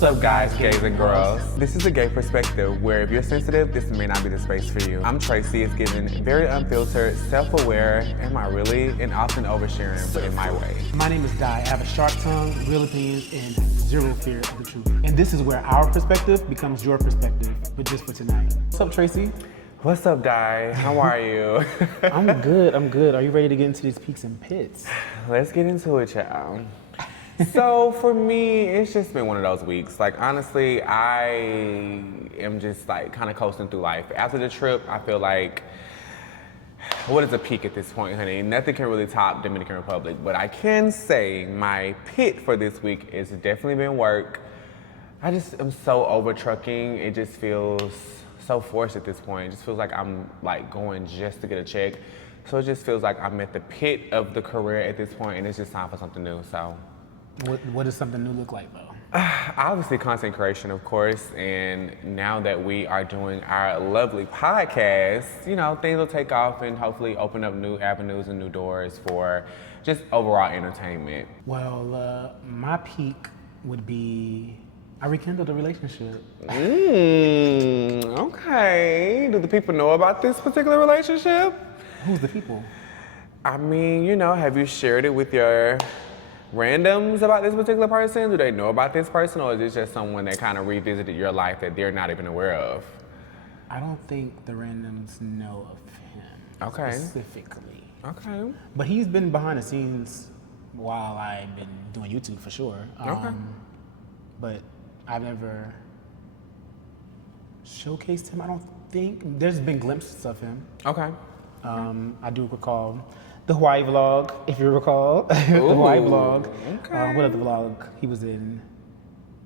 What's up, guys, gays and girls? This is a gay perspective where if you're sensitive, this may not be the space for you. I'm Tracy, is given very unfiltered, self-aware, and often oversharing, but in my way. My name is Di. I have a sharp tongue, real opinions, and zero fear of the truth. And this is where our perspective becomes your perspective, but just for tonight. What's up, Tracy? What's up, Di? How are you? I'm good. Are you ready to get into these peaks and pits? Let's get into it, y'all. So for me, it's just been one of those weeks. Like, honestly, I am just like kind of coasting through life. After the trip, I feel like, what is a peak at this point, honey? Nothing can really top Dominican Republic, but I can say my pit for this week has definitely been work. I just am so over trucking. It just feels so forced at this point. It just feels like I'm like going just to get a check. So it just feels like I'm at the pit of the career at this point, and it's just time for something new, so. What does something new look like, though? Obviously content creation, of course, and now that we are doing our lovely podcast, you know, things will take off and hopefully open up new avenues and new doors for just overall entertainment. Well, my peak would be I rekindled a relationship. Okay. Do the people know about this particular relationship? Who's the people? I mean, you know, have you shared it with your randoms about this particular person? Do they know about this person, or is it just someone that kind of revisited your life that they're not even aware of? I don't think the randoms know of him specifically. Okay. But he's been behind the scenes while I've been doing YouTube for sure. But I've never showcased him, I don't think. There's been glimpses of him. Okay. I do recall the Hawaii vlog, if you recall. The Hawaii vlog. Okay. What other vlog? He was in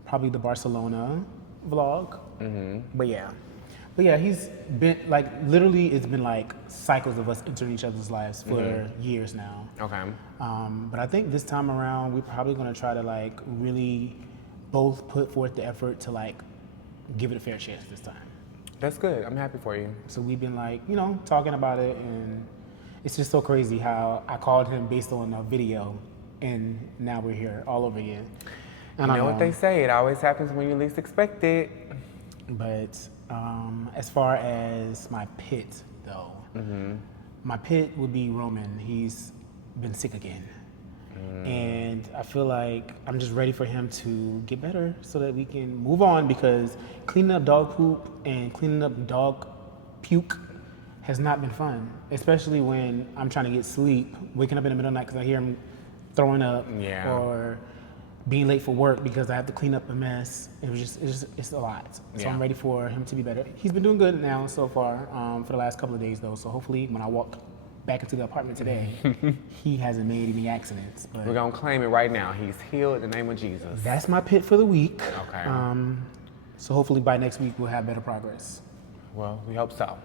probably the Barcelona vlog. But yeah, he's been like, literally it's been like cycles of us entering each other's lives for years now. Okay. But I think this time around, we're probably gonna try to like really both put forth the effort to like give it a fair chance this time. That's good. I'm happy for you. So we've been like, you know, talking about it, and it's just so crazy how I called him based on a video, and now we're here all over again. And you know what they say, it always happens when you least expect it. But as far as my pit, though, my pit would be Roman. He's been sick again. And I feel like I'm just ready for him to get better so that we can move on, because cleaning up dog poop and cleaning up dog puke has not been fun, especially when I'm trying to get sleep, waking up in the middle of the night because I hear him throwing up, or being late for work because I have to clean up a mess. It's a lot. So I'm ready for him to be better. He's been doing good now so far for the last couple of days though. So hopefully when I walk back into the apartment today, he hasn't made any accidents. But we're gonna claim it right now. He's healed in the name of Jesus. That's my pit for the week. Okay. So hopefully by next week we'll have better progress. Well, we hope so.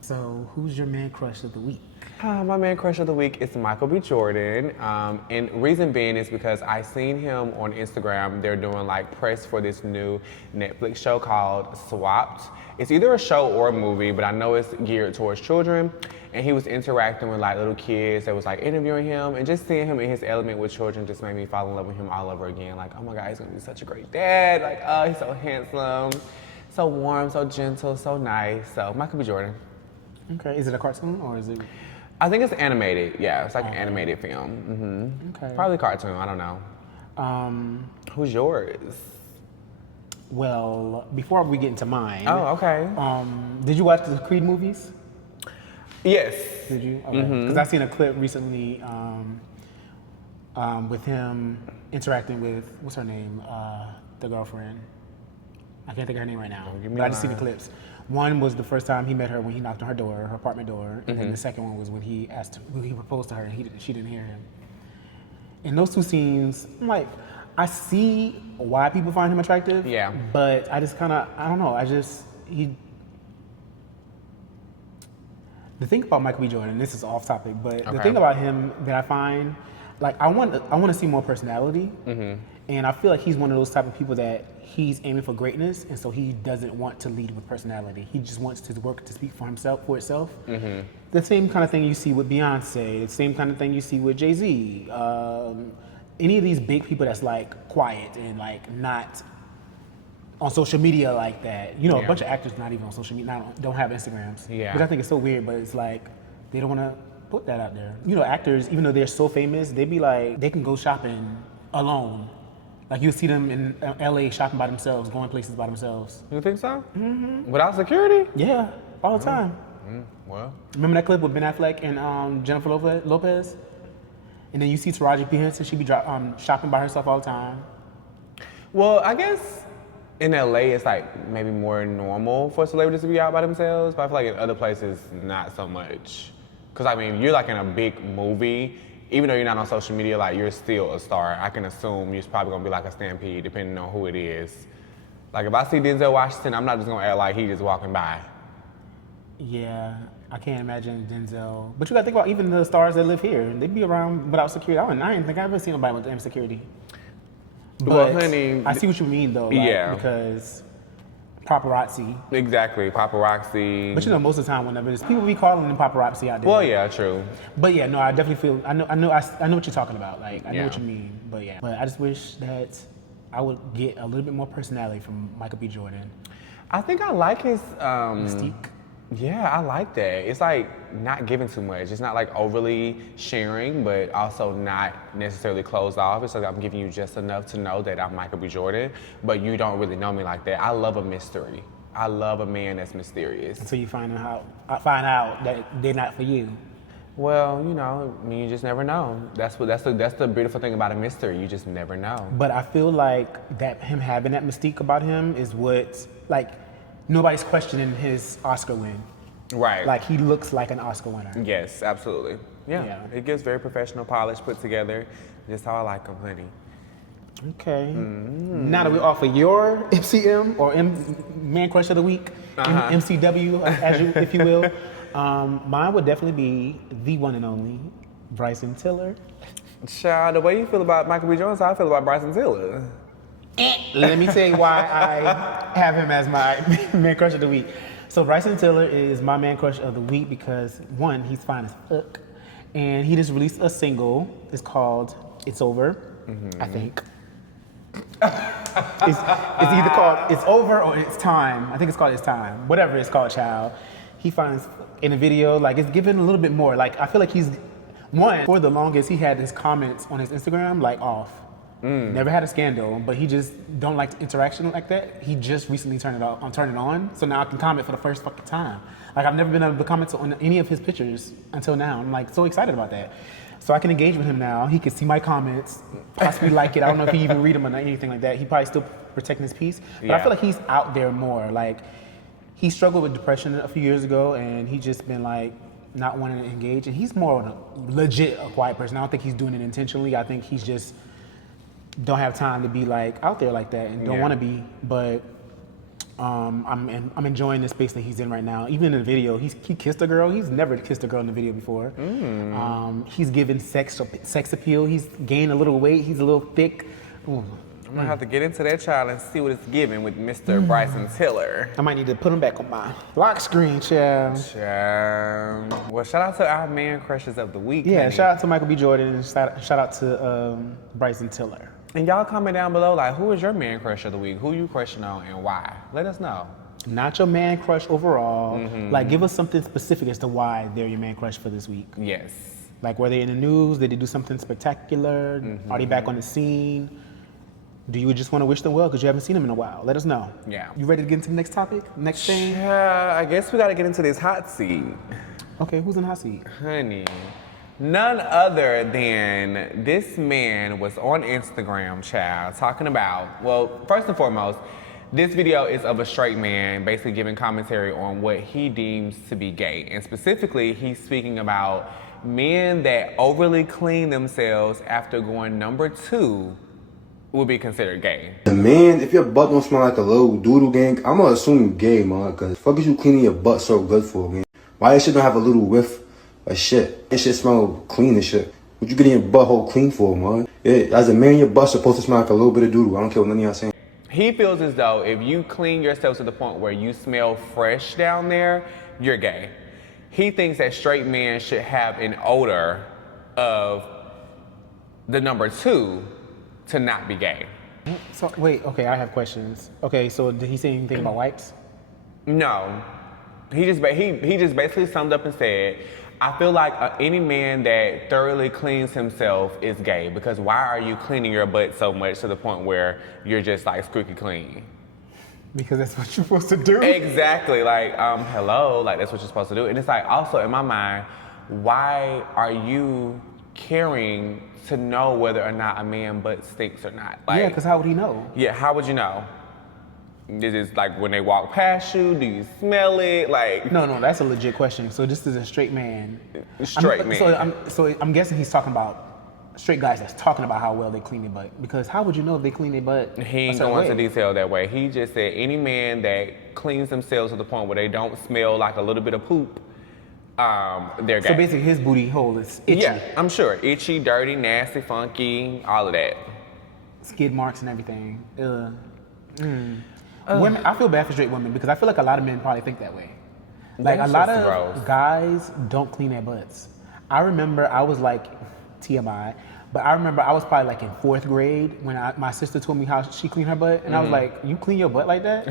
So who's your man crush of the week? My man crush of the week is Michael B. Jordan. And reason being is because I seen him on Instagram. They're doing like press for this new Netflix show called Swapped. It's either a show or a movie, but I know it's geared towards children. And he was interacting with like little kids that was like interviewing him, and just seeing him in his element with children just made me fall in love with him all over again. Like, oh my God, he's gonna be such a great dad. Like, oh, he's so handsome, so warm, so gentle, so nice. So Michael B. Jordan. Okay, is it a cartoon or is it? I think it's animated. Yeah, it's like an animated film. Okay. Probably cartoon. I don't know. Who's yours? Well, before we get into mine. Oh, okay. Did you watch the Creed movies? Yes. Did you? Okay. Because I seen a clip recently with him interacting with, what's her name? The girlfriend. I can't think of her name right now. But I just seen the clips. One was the first time he met her when he knocked on her door, her apartment door, and then the second one was when he proposed to her and she didn't hear him. In those two scenes, I'm like, I see why people find him attractive. Yeah. But I just kind of, I don't know. The thing about Michael B. Jordan, and this is off topic, but the thing about him that I find, like, I want to see more personality, and I feel like he's one of those type of people that he's aiming for greatness, and so he doesn't want to lead with personality. He just wants to work to speak for itself. The same kind of thing you see with Beyonce, the same kind of thing you see with Jay-Z. Any of these big people that's like quiet and like not on social media like that. You know, a Yeah. bunch of actors not even on social media, don't have Instagrams. Yeah. Which I think is so weird, but it's like they don't want to put that out there. You know, actors, even though they're so famous, they be like, they can go shopping alone. Like you'll see them in LA shopping by themselves, going places by themselves. You think so? Mm-hmm. Without security? Yeah, all the time. Well, Remember that clip with Ben Affleck and Jennifer Lopez? And then you see Taraji P. Henson, she be shopping by herself all the time. well, I guess in LA it's like maybe more normal for celebrities to be out by themselves, but I feel like in other places not so much. Cause I mean, you're like in a big movie, even though you're not on social media, like you're still a star. I can assume you're probably gonna be like a stampede depending on who it is. Like if I see Denzel Washington, I'm not just gonna act like he just walking by. Yeah, I can't imagine Denzel. But you gotta think about even the stars that live here. They be around without security. I didn't think I've ever seen nobody with damn security. But Well, honey, I see what you mean though. Like, yeah. Because paparazzi. Exactly, paparazzi. But you know, most of the time, whenever there's people be calling them paparazzi out there. Well, yeah, true. But yeah, no, I definitely feel. I know what you're talking about. Like I know Yeah. what you mean. But yeah, but I just wish that I would get a little bit more personality from Michael B. Jordan. I think I like his Mystique. Yeah, I like that. It's like not giving too much. It's not like overly sharing, but also not necessarily closed off. It's like I'm giving you just enough to know that I'm Michael B. Jordan, but you don't really know me like that. I love a mystery. I love a man that's mysterious. Until you find out that they're not for you. Well, you know, I mean, you just never know. That's the beautiful thing about a mystery. You just never know. But I feel like that him having that mystique about him is what, like, nobody's questioning his Oscar win. Right. Like, he looks like an Oscar winner. Yes, absolutely. Yeah. Yeah. It gives very professional, polished, put together. Just how I like them, honey. Okay. Now that we're off of your MCM or Man Crush of the Week, MCW, if you will, mine would definitely be the one and only Bryson Tiller. Child, the way you feel about Michael B. Jordan, how I feel about Bryson Tiller. Let me tell you why I have him as my Man Crush of the Week. So Bryson Tiller is my Man Crush of the Week because, one, he's fine as fuck, and he just released a single. It's called "It's Over," I think. It's either called "It's Over" or "It's Time." I think it's called "It's Time." Whatever it's called, child. He finds in the video, like, it's given a little bit more. Like, I feel like he's, one, for the longest, he had his comments on his Instagram, like, off. Never had a scandal, but he just don't like interaction like that. He just recently turned it on, so now I can comment for the first fucking time. Like, I've never been able to comment on any of his pictures until now. I'm like so excited about that. So I can engage with him now. He can see my comments, possibly like it. I don't know if he even read them or anything like that. He probably still protecting his peace, but I feel like he's out there more. Like, he struggled with depression a few years ago, and he just been like not wanting to engage. And he's more of a legit a quiet person. I don't think he's doing it intentionally. I think he's just don't have time to be like out there like that and don't want to be. But I'm enjoying the space that he's in right now. Even in the video, he kissed a girl. He's never kissed a girl in the video before. He's given sex appeal. He's gained a little weight. He's a little thick. Ooh. I'm gonna have to get into that child and see what it's giving with Mr. Bryson Tiller. I might need to put him back on my lock screen, child. Well, shout out to our man crushes of the week. Yeah, honey. shout out to Michael B. Jordan and shout out to Bryson Tiller. And y'all comment down below, like, who is your man crush of the week? Who you crushing on and why? Let us know. Not your man crush overall. Like, give us something specific as to why they're your man crush for this week. Yes. Like, were they in the news? Did they do something spectacular? Are they back on the scene? Do you just want to wish them well because you haven't seen them in a while? Let us know. Yeah. You ready to get into the next topic? Next thing? Yeah, I guess we gotta get into this hot seat. Okay, who's in the hot seat? Honey, none other than this man was on Instagram, child, talking about, well, first and foremost, this video is of a straight man basically giving commentary on what he deems to be gay. And specifically, he's speaking about men that overly clean themselves after going number 2 will be considered gay. Man, if your butt don't smell like a little doodle gang, I'm gonna assume you gay, man, cause fuck is you cleaning your butt so good for, man? Why that shit don't have a little whiff of shit? That shit smell clean as shit. What you getting your butthole clean for, man? Yeah, as a man, your butt's supposed to smell like a little bit of doodle. I don't care what none of y'all saying. He feels as though if you clean yourself to the point where you smell fresh down there, you're gay. He thinks that straight men should have an odor of the number 2 to not be gay. So wait, okay, I have questions. Okay, so did he say anything about wipes? No, he just basically summed up and said, I feel like any man that thoroughly cleans himself is gay because why are you cleaning your butt so much to the point where you're just like squeaky clean? Because that's what you're supposed to do. Exactly, like hello, like that's what you're supposed to do. And it's like also in my mind, why are you caring to know whether or not a man butt stinks or not? Like, Yeah, because how would he know? yeah, how would you know? Is it like when they walk past you? Do you smell it? Like No, that's a legit question. So this is a straight man. straight man. So I'm guessing he's talking about straight guys that's talking about how well they clean their butt. Because how would you know if they clean their butt? He ain't going into detail that way. He just said any man that cleans themselves to the point where they don't smell like a little bit of poop, they're gay. So basically his booty hole is itchy. Yeah, I'm sure. Itchy, dirty, nasty, funky, all of that. Skid marks and everything. Women, I feel bad for straight women because I feel like a lot of men probably think that way. Like That's a lot just of gross. guys don't clean their butts. I remember I was like, TMI, but I remember I was probably like in 4th grade when my sister told me how she cleaned her butt, and I was like, you clean your butt like that?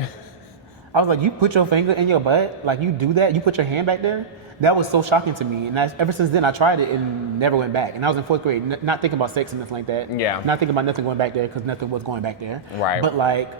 I was like, you put your finger in your butt? Like you do that? You put your hand back there? That was so shocking to me, and ever since then I tried it and never went back. And I was in 4th grade, not thinking about sex and nothing like that. Yeah. Not thinking about nothing going back there because nothing was going back there. Right. But like,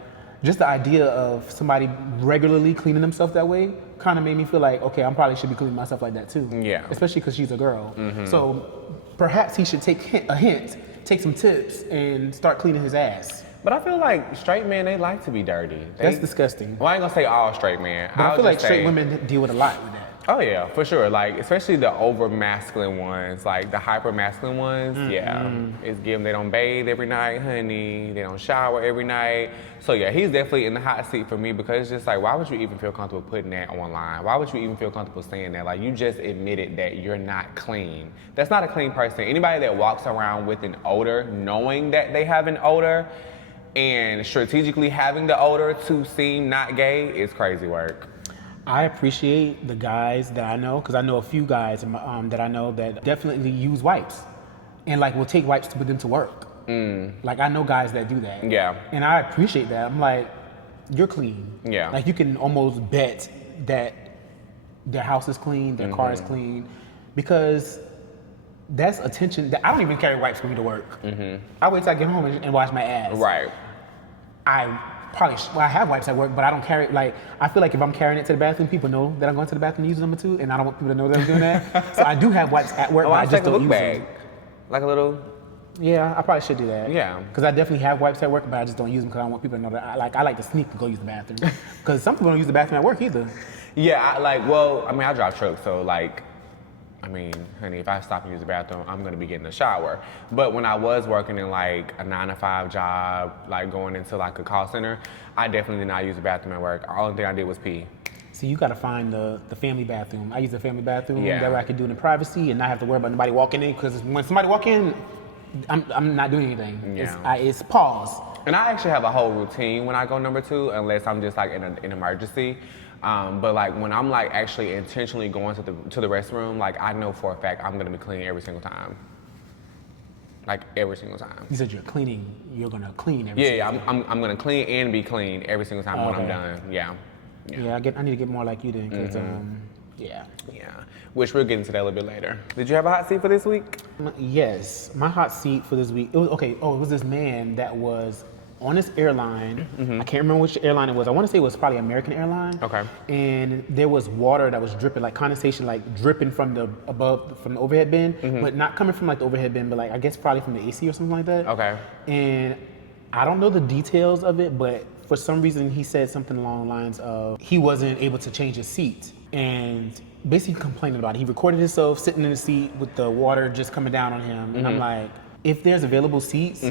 just the idea of somebody regularly cleaning themselves that way kind of made me feel like, okay, I probably should be cleaning myself like that too. Yeah. Especially because she's a girl. So perhaps he should take a hint, take some tips, and start cleaning his ass. But I feel like straight men, they like to be dirty. That's disgusting. Well, I ain't gonna say all straight men. But I I'll feel like just straight say- women deal with a lot with that. Oh yeah, for sure. Like especially the over masculine ones, like the hyper masculine ones. Yeah, it's given they don't bathe every night, honey. They don't shower every night. So yeah, he's definitely in the hot seat for me because it's just like, why would you even feel comfortable putting that online? Why would you even feel comfortable saying that? Like you just admitted that you're not clean. That's not a clean person. Anybody that walks around with an odor, knowing that they have an odor, and strategically having the odor to seem not gay is crazy work. I appreciate the guys that I know, because I know a few guys that I know that definitely use wipes, and like will take wipes to put them to work. Like I know guys that do that. Yeah. And I appreciate that. I'm like, you're clean. Yeah. Like you can almost bet that their house is clean, their car is clean, because that's attention. I don't even carry wipes for me to work. I wait till I get home and wash my ass. Right. I have wipes at work, but I don't carry, like, I feel like if I'm carrying it to the bathroom, people know that I'm going to the bathroom to use them too, and I don't want people to know that I'm doing that. So I do have wipes at work, Oh, but I I just take a don't look use bag. them. Like a little. Yeah, I probably should do that. Yeah. Because I definitely have wipes at work, but I just don't use them because I don't want people to know that. I like to sneak and go use the bathroom. Because some people don't use the bathroom at work either. Yeah, I drive trucks, so like, honey, if I stop and use the bathroom, I'm gonna be getting a shower. But when I was working in like a 9-to-5 job, like going into like a call center, I definitely did not use the bathroom at work. The only thing I did was pee. So you gotta find the family bathroom. I use the family bathroom. Yeah. That way I can do it in privacy and not have to worry about nobody walking in. Because when somebody walk in, I'm not doing anything. Yeah. It's pause. And I actually have a whole routine when I go number 2, unless I'm just like in an emergency. But like when I'm like actually intentionally going to the restroom, like I know for a fact I'm gonna be clean every single time. Like every single time. You said you're gonna clean every Yeah, I'm gonna clean and be clean every single time when I'm Okay. done. Yeah. Yeah, I need to get more like you then, because yeah. Yeah. Which we'll get into that a little bit later. Did you have a hot seat for this week? Yes, my hot seat for this week. It was this man that was on this airline. I can't remember which airline it was. I want to say it was probably American Airline. Okay. And there was water that was dripping, like condensation, like dripping from the overhead bin, but not coming from like the overhead bin, but like I guess probably from the AC or something like that. Okay. And I don't know the details of it, but for some reason he said something along the lines of he wasn't able to change his seat and basically complaining about it. He recorded himself sitting in the seat with the water just coming down on him. And I'm like, if there's available seats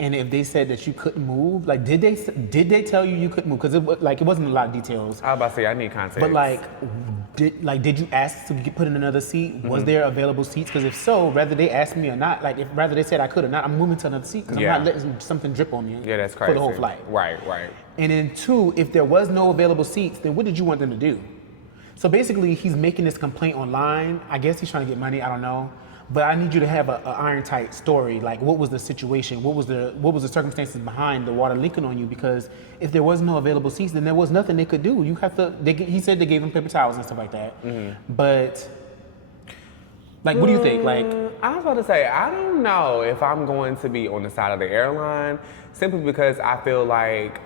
and if they said that you couldn't move, like did they tell you couldn't move? Because it wasn't a lot of details. I was about to say I need context. But did you ask to get put in another seat? Was there available seats? Because if so, whether they asked me or not, like if whether they said I could or not, I'm moving to another seat because Yeah. I'm not letting something drip on me. Yeah, that's crazy. For the whole flight. Right. And then 2, if there was no available seats, then what did you want them to do? So basically, he's making this complaint online. I guess he's trying to get money. I don't know. But I need you to have an iron tight story. Like, what was the situation? What was the circumstances behind the water leaking on you? Because if there was no available seats, then there was nothing they could do. You have to. He said they gave him paper towels and stuff like that. But like, what do you think? Like, I was about to say, I don't know if I'm going to be on the side of the airline, simply because I feel like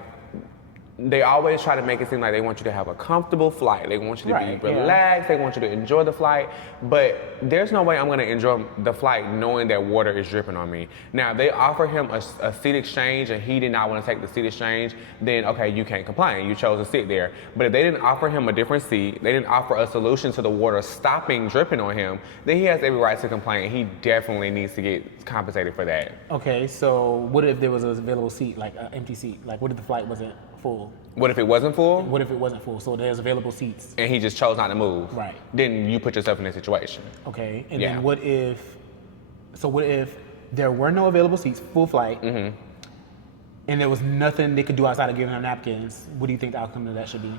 they always try to make it seem like they want you to have a comfortable flight. They want you to be relaxed. They want you to enjoy the flight. But there's no way I'm going to enjoy the flight knowing that water is dripping on me. Now, if they offer him a seat exchange and he did not want to take the seat exchange, then okay, you can't complain. You chose to sit there. But if they didn't offer him a different seat, they didn't offer a solution to the water stopping dripping on him, then he has every right to complain. He definitely needs to get compensated for that. okay, so what if there was an available seat, like an empty seat? Like, what if the flight wasn't full? What if it wasn't full? What if it wasn't full? So there's available seats. And he just chose not to move. Right. Then you put yourself in that situation. Okay. And then what if there were no available seats, full flight, and there was nothing they could do outside of giving them napkins? What do you think the outcome of that should be?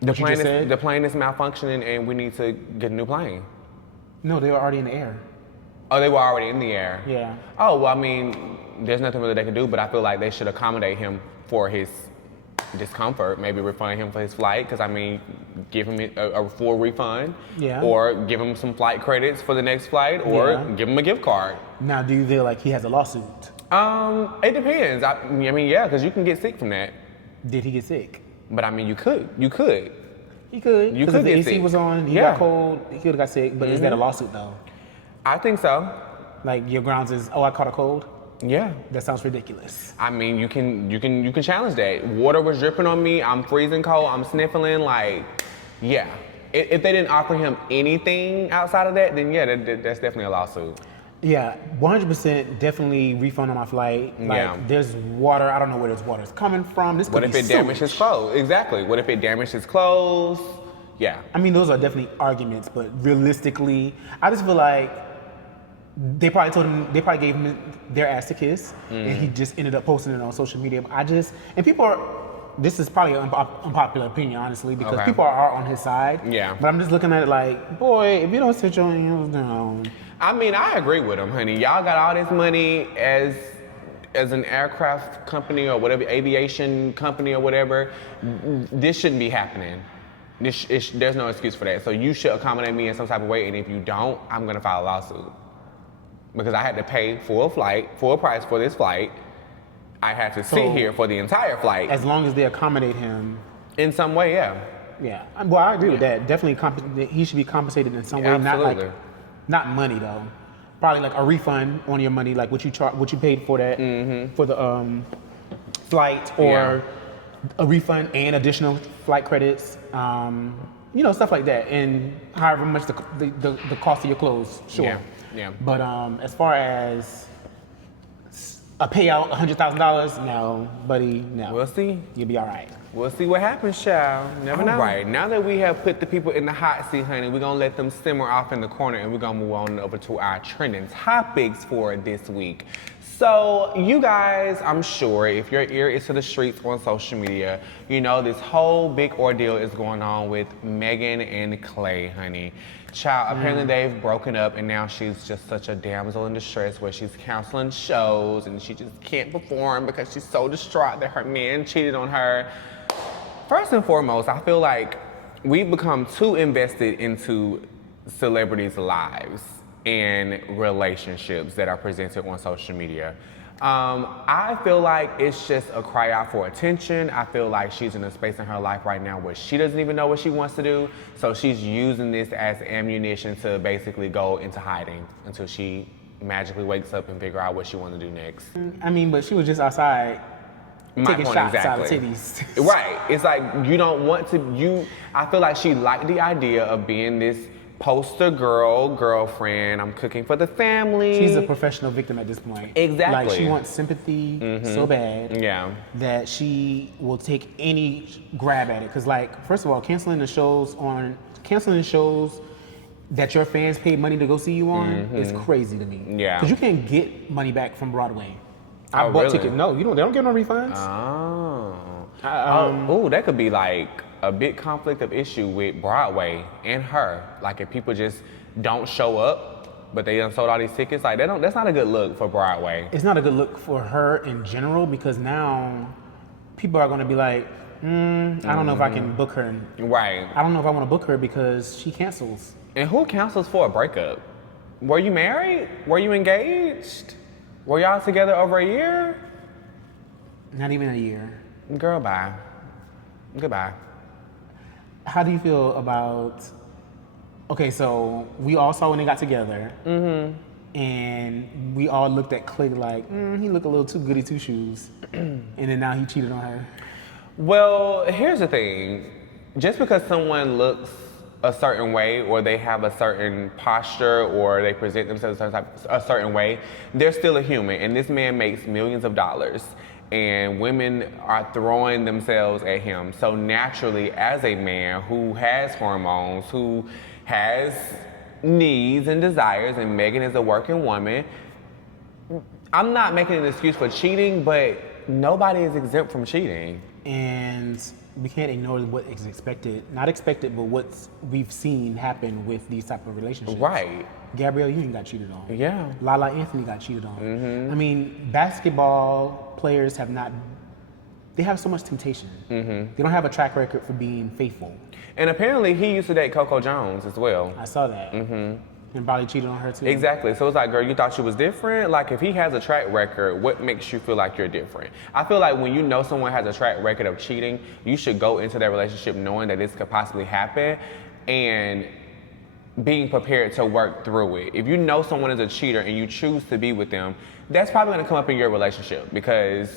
The plane is malfunctioning and we need to get a new plane. No, they were already in the air. Oh, they were already in the air? Yeah. Oh, well, I mean, there's nothing really they can do, but I feel like they should accommodate him for his discomfort, maybe refund him for his flight, because I mean, give him a full refund, or give him some flight credits for the next flight, or give him a gift card. Now, do you feel like he has a lawsuit? It depends. I mean, yeah, because you can get sick from that. Did he get sick? But I mean, you could. He could. You could get if the AC sick. was on, he got cold, he could have got sick, but is that a lawsuit though? I think so. Like, your grounds is, oh, I caught a cold? Yeah. That sounds ridiculous. I mean, you can challenge that. Water was dripping on me. I'm freezing cold. I'm sniffling. Like, yeah. If they didn't offer him anything outside of that, then yeah, that's definitely a lawsuit. Yeah, 100% definitely refund on my flight. Like, there's water. I don't know where this water is coming from. This could What if it damaged his clothes? Exactly. What if it damaged his clothes? Yeah. I mean, those are definitely arguments, but realistically, I just feel like they probably gave him their ass to kiss, and he just ended up posting it on social media. This is probably an unpopular opinion, honestly, because people are on his side. Yeah. But I'm just looking at it like, boy, if you don't sit your heels down. I mean, I agree with him, honey. Y'all got all this money as an aircraft company or whatever, aviation company or whatever. This shouldn't be happening. There's no excuse for that. So you should accommodate me in some type of way, and if you don't, I'm gonna file a lawsuit. Because I had to pay full price for this flight. I had to sit here for the entire flight. As long as they accommodate him. In some way, yeah. Yeah, well, I agree with that. Definitely, he should be compensated in some way. Absolutely. Not money though. Probably like a refund on your money, like what you paid for that, for the flight, or a refund and additional flight credits. Stuff like that, and however much the cost of your clothes, sure. Yeah. But as far as a payout, $100,000, no, buddy, no. We'll see. You'll be all right. We'll see what happens, child. Never know. All right, now that we have put the people in the hot seat, honey, we're gonna let them simmer off in the corner, and we're gonna move on over to our trending topics for this week. So, you guys, I'm sure if your ear is to the streets on social media, you know this whole big ordeal is going on with Megan and Clay, honey. Child, apparently they've broken up, and now she's just such a damsel in distress where she's canceling shows and she just can't perform because she's so distraught that her man cheated on her. First and foremost, I feel like we've become too invested into celebrities' lives and relationships that are presented on social media. I feel like it's just a cry out for attention. I feel like she's in a space in her life right now where she doesn't even know what she wants to do. So she's using this as ammunition to basically go into hiding until she magically wakes up and figure out what she wants to do next. I mean, but she was just outside taking shots out of titties. Right. It's like you don't want to, I feel like she liked the idea of being this poster girlfriend. I'm cooking for the family. She's a professional victim at this point. Exactly. Like, she wants sympathy so bad that she will take any grab at it. Because, like, first of all, canceling the shows that your fans paid money to go see you on is crazy to me. Yeah. Because you can't get money back from Broadway. I bought tickets. No, they don't get no refunds. Oh, that could be like a big conflict of issue with Broadway and her. Like if people just don't show up, but they done sold all these tickets, like that's not a good look for Broadway. It's not a good look for her in general because now people are going to be like, I don't know if I can book her. Right. I don't know if I want to book her because she cancels. And who cancels for a breakup? Were you married? Were you engaged? Were y'all together over a year? Not even a year. Girl, bye. Goodbye. How do you feel about? Okay, so we all saw when they got together, and we all looked at Clay like he looked a little too goody two shoes, and then now he cheated on her. Well, here's the thing. Just because someone looks a certain way or they have a certain posture or they present themselves a certain way, they're still a human. And this man makes millions of dollars and women are throwing themselves at him. So naturally, as a man who has hormones, who has needs and desires, and Megan is a working woman, I'm not making an excuse for cheating, but nobody is exempt from cheating. And we can't ignore what is expected, not expected, but what we've seen happen with these type of relationships. Right. Gabrielle Union got cheated on. Yeah. Lala Anthony got cheated on. I mean, basketball players they have so much temptation. They don't have a track record for being faithful. And apparently he used to date Coco Jones as well. I saw that. And probably cheated on her too. Exactly. So it's like, girl, you thought she was different? Like, if he has a track record, what makes you feel like you're different? I feel like when you know someone has a track record of cheating, you should go into that relationship knowing that this could possibly happen and being prepared to work through it. If you know someone is a cheater and you choose to be with them, that's probably going to come up in your relationship because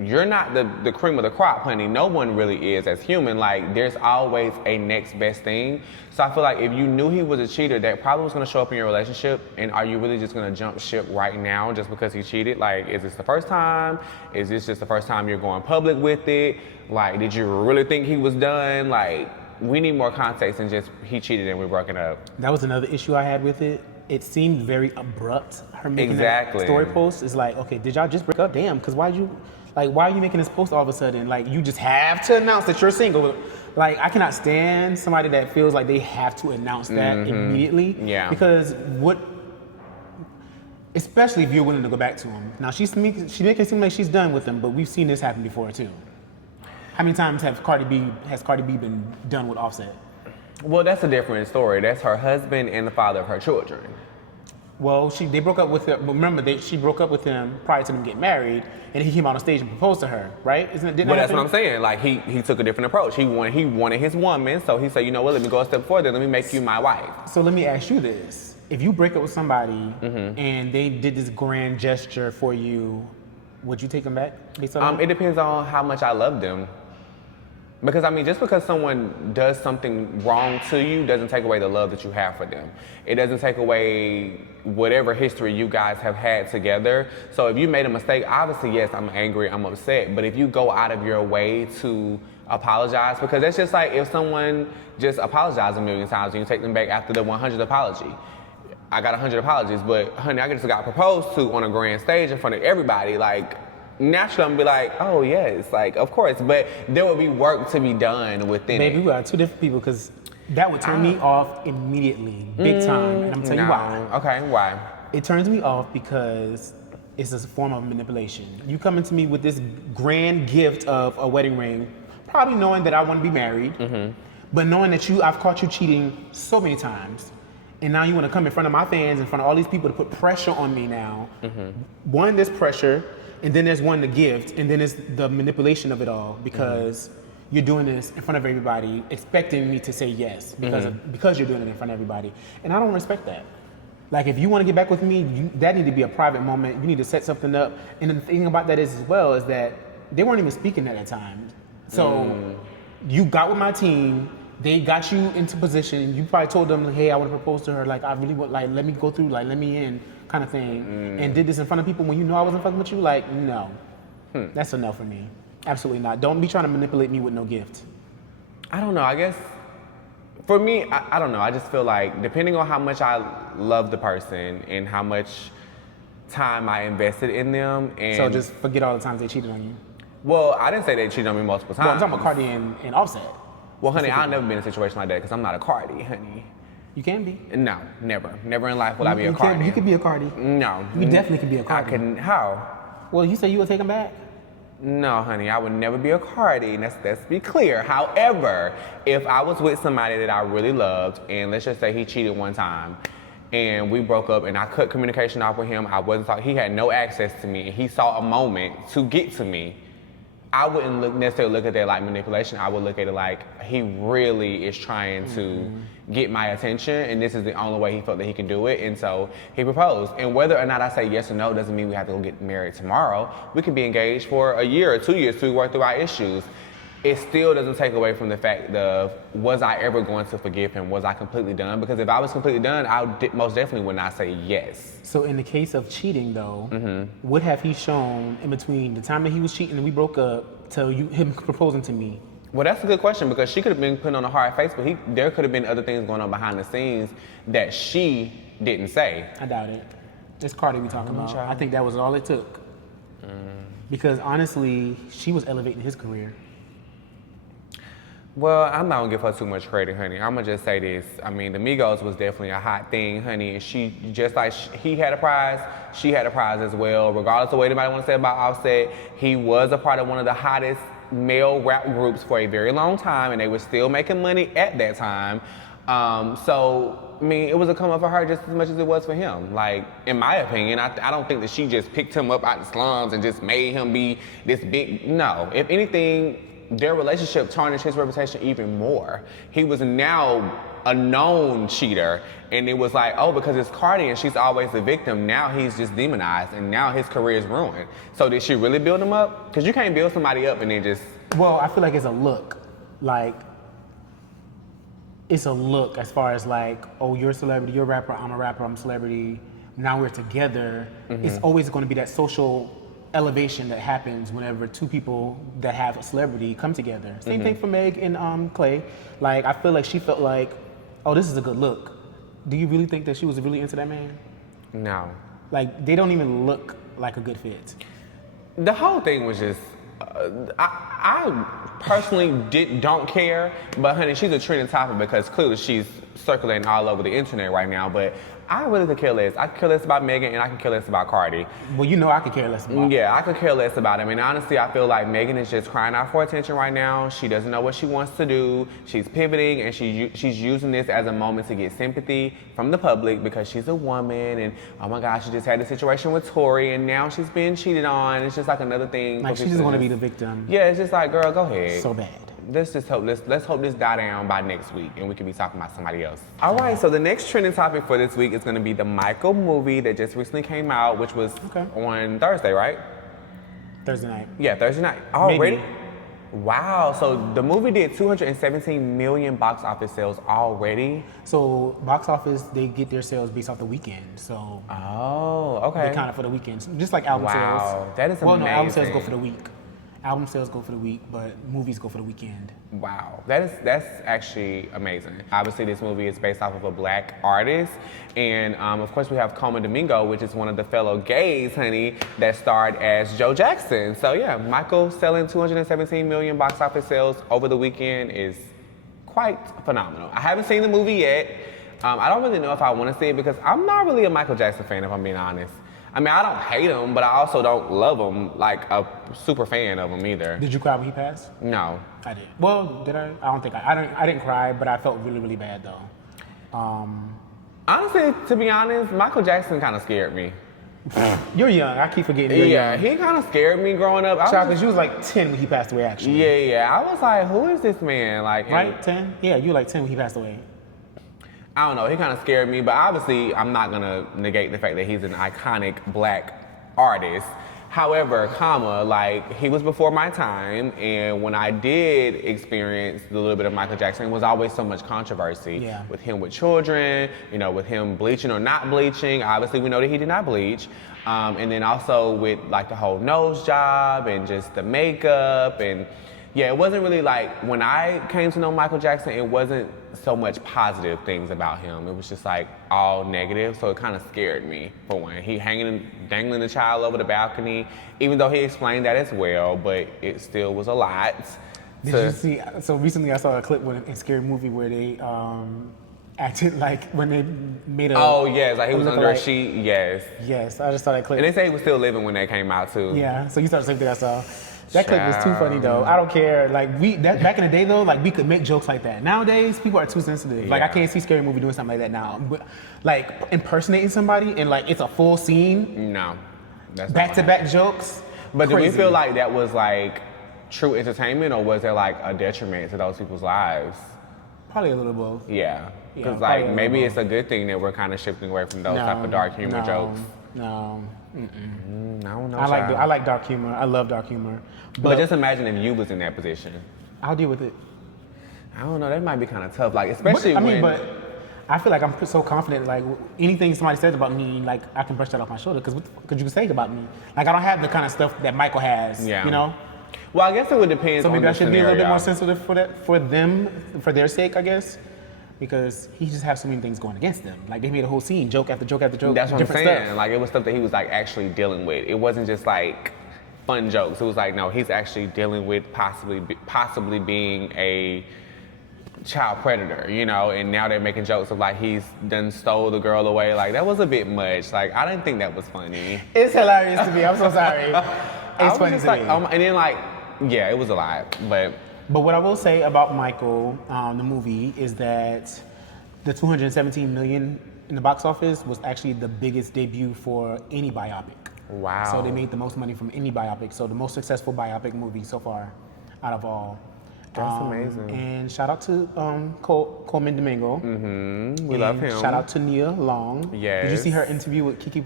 you're not the cream of the crop, honey. No one really is as human. Like, there's always a next best thing. So I feel like if you knew he was a cheater, that probably was going to show up in your relationship. And are you really just going to jump ship right now just because he cheated? Like, is this the first time? Is this just the first time you're going public with it? Like, did you really think he was done? Like, we need more context than just he cheated and we're broken up. That was another issue I had with it. It seemed very abrupt. Her making that story post is like, okay, did y'all just break up? Damn, because why are you making this post all of a sudden? Like, you just have to announce that you're single. Like, I cannot stand somebody that feels like they have to announce that immediately. Yeah. Because especially if you're willing to go back to him. Now, she making it seem like she's done with him, but we've seen this happen before too. How many times has Cardi B been done with Offset? Well, that's a different story. That's her husband and the father of her children. Well, they broke up with her. But remember, she broke up with him prior to them getting married, and he came out on stage and proposed to her, right? Well, that's what I'm saying. Like, he took a different approach. He wanted his woman, so he said, you know what? Let me go a step further. Let me make you my wife. So let me ask you this: if you break up with somebody and they did this grand gesture for you, would you take them back? It depends on how much I love them. Because, I mean, just because someone does something wrong to you doesn't take away the love that you have for them. It doesn't take away whatever history you guys have had together. So if you made a mistake, obviously, yes, I'm angry, I'm upset. But if you go out of your way to apologize, because that's just like if someone just apologizes a million times and you take them back after the 100th apology. I got 100 apologies, but honey, I just got proposed to on a grand stage in front of everybody. Like, naturally, I'm gonna be like, oh yes, like, of course, but there will be work to be done within it. Baby, we are two different people, because that would turn me off immediately, big time, and I'm telling you why. Okay, why? It turns me off because it's a form of manipulation. You coming to me with this grand gift of a wedding ring, probably knowing that I want to be married, but knowing that I've caught you cheating so many times, and now you want to come in front of my fans, in front of all these people to put pressure on me now. One, there's pressure. And then there's the gift, and then there's the manipulation of it all, because you're doing this in front of everybody, expecting me to say yes, because you're doing it in front of everybody. And I don't respect that. Like, if you want to get back with me, that need to be a private moment. You need to set something up. And the thing about that is, as well, is that they weren't even speaking at that time. So you got with my team, they got you into position, you probably told them, hey, I want to propose to her, like, I really want, like, let me go through, like, let me in, kind of thing, and did this in front of people when you know I wasn't fucking with you, like, no. That's a no for me. Absolutely not. Don't be trying to manipulate me with no gift. I don't know, I guess, for me, I don't know, I just feel like, depending on how much I love the person and how much time I invested in them, and... So just forget all the times they cheated on you? Well, I didn't say they cheated on me multiple times. Well, I'm talking about Cardi and Offset. Well, honey, I've never been in a situation like that because I'm not a Cardi, honey. You can be. No, never. Never in life will I be a Cardi. You could be a Cardi. No. You definitely could be a Cardi. I can, how? Well, you said you would take him back? No, honey, I would never be a Cardi. Let's be clear. However, if I was with somebody that I really loved, and let's just say he cheated one time, and we broke up, and I cut communication off with him, he had no access to me, and he saw a moment to get to me, I wouldn't necessarily look at that like manipulation. I would look at it like he really is trying to get my attention, and this is the only way he felt that he can do it, and so he proposed. And whether or not I say yes or no doesn't mean we have to go get married tomorrow. We can be engaged for a year or 2 years to work through our issues. It still doesn't take away from the fact of, was I ever going to forgive him? Was I completely done? Because if I was completely done, most definitely would not say yes. So in the case of cheating, though, what have he shown in between the time that he was cheating and we broke up to him proposing to me? Well, that's a good question, because she could have been putting on a hard face, but there could have been other things going on behind the scenes that she didn't say. I doubt it. It's Cardi we talking about. I think that was all it took. Because honestly, she was elevating his career. Well, I'm not gonna give her too much credit, honey. I'm gonna just say this. I mean, the Migos was definitely a hot thing, honey. She, just like he had a prize, she had a prize as well. Regardless of what anybody wanna say about Offset, he was a part of one of the hottest male rap groups for a very long time, and they were still making money at that time. So, I mean, it was a come up for her just as much as it was for him. Like, in my opinion, I don't think that she just picked him up out the slums and just made him be this big, no. If anything, their relationship tarnished his reputation even more. He was now a known cheater, and it was like, oh, because it's Cardi and she's always the victim, now he's just demonized, and now his career is ruined. So did she really build him up? Because you can't build somebody up and then just... Well, I feel like it's a look. Like, it's a look as far as like, oh, you're a celebrity, you're a rapper, I'm a celebrity, now we're together. It's always going to be that social elevation that happens whenever two people that have a celebrity come together. Same thing for Meg and Clay. Like, I feel like she felt like, oh, this is a good look. Do you really think that she was really into that man? No. Like, they don't even look like a good fit. The whole thing was just, I personally don't care, but honey, she's a trending topic because clearly she's circulating all over the internet right now, but I really could care less. I could care less about Megan, and I could care less about Cardi. Well, you know I could care less about her. Yeah, I could care less about it. I mean, honestly, I feel like Megan is just crying out for attention right now. She doesn't know what she wants to do. She's pivoting, and she's using this as a moment to get sympathy from the public because she's a woman, and oh my gosh, she just had a situation with Tory, and now she's being cheated on. It's just like another thing. Like, she just want to be the victim. Yeah, it's just like, girl, go ahead. So bad. Let's hope this die down by next week, and we can be talking about somebody else. All right, so the next trending topic for this week is going to be the Michael movie that just recently came out, which was on Thursday, right? Thursday night. Yeah, Thursday night. Already? Maybe. Wow, so the movie did 217 million box office sales already? So box office, they get their sales based off the weekend. So okay. they count it for the weekend, just like album sales. Wow, that is amazing. Well, no, album sales go for the week. Album sales go for the week, but movies go for the weekend. Wow, that's actually amazing. Obviously, this movie is based off of a black artist, and of course we have Coma Domingo, which is one of the fellow gays, honey, that starred as Joe Jackson. So yeah, Michael selling 217 million box office sales over the weekend is quite phenomenal. I haven't seen the movie yet. I don't really know if I want to see it because I'm not really a Michael Jackson fan, if I'm being honest. I mean, I don't hate him, but I also don't love him like a super fan of him either. Did you cry when he passed? No. I did. Well, did I? I don't think I didn't cry, but I felt really, really bad though. Honestly, to be honest, Michael Jackson kind of scared me. You're young. I keep forgetting you're young. He kind of scared me growing up. Because you was like 10 when he passed away, actually. Yeah. I was like, who is this man? Like, right? 10? Yeah, you were like 10 when he passed away. I don't know, he kind of scared me, but obviously I'm not gonna negate the fact that he's an iconic black artist. However, like, he was before my time, and when I did experience a little bit of Michael Jackson, it was always so much controversy with him with children, with him bleaching or not bleaching. Obviously, we know that he did not bleach. And then also with like the whole nose job and just the makeup, and yeah, it wasn't really like, when I came to know Michael Jackson, it wasn't so much positive things about him. It was just like all negative, so it kind of scared me for one. He dangling the child over the balcony, even though he explained that as well, but it still was a lot. Did you see? So recently, I saw a clip in Scary Movie where they acted like when they made a. Oh yes, like he was under a lookalike. sheet. Yes. Yes, I just saw that clip. And they say he was still living when that came out too. Yeah, so you saw the same thing I saw. That clip was too funny though. I don't care. Like back in the day though, like we could make jokes like that. Nowadays, people are too sensitive. Like I can't see Scary Movie doing something like that now. But, like impersonating somebody and like it's a full scene. No. That's Back to back jokes. But do Crazy. we feel like that was like true entertainment, or was there like a detriment to those people's lives? Probably a little both. Yeah. Yeah, Because like probably a maybe little it's a good thing that we're kind of shifting away from those type of dark humor jokes. No. I don't know. I like dark humor. I love dark humor. But just imagine if you was in that position. I'll deal with it. I don't know. That might be kind of tough. Like especially when. But I feel like I'm so confident. Like anything somebody says about me, like I can brush that off my shoulder because what could you say about me? Like I don't have the kind of stuff that Michael has. Yeah. You know. Well, I guess it would depend. So on maybe the I should scenario. be a little bit more sensitive for that, for them, for their sake, I guess. Because he just has so many things going against them. Like they made a whole scene, joke after joke after joke. That's what I'm different saying. stuff. Like it was stuff that he was like actually dealing with. It wasn't just like fun jokes. It was like no, he's actually dealing with possibly being a child predator, you know. And now they're making jokes of like he's done stole the girl away. Like that was a bit much. Like I didn't think that was funny. It's hilarious to me. I'm so sorry. It's I was funny just to like, me. and then like, yeah, it was a lot, but. But what I will say about Michael, the movie, is that the 217 million in the box office was actually the biggest debut for any biopic. Wow. So they made the most money from any biopic. So the most successful biopic movie so far out of all. That's amazing. And shout out to Coleman Domingo. Mm-hmm. We love him. Shout out to Nia Long. Yes. Did you see her interview with Keke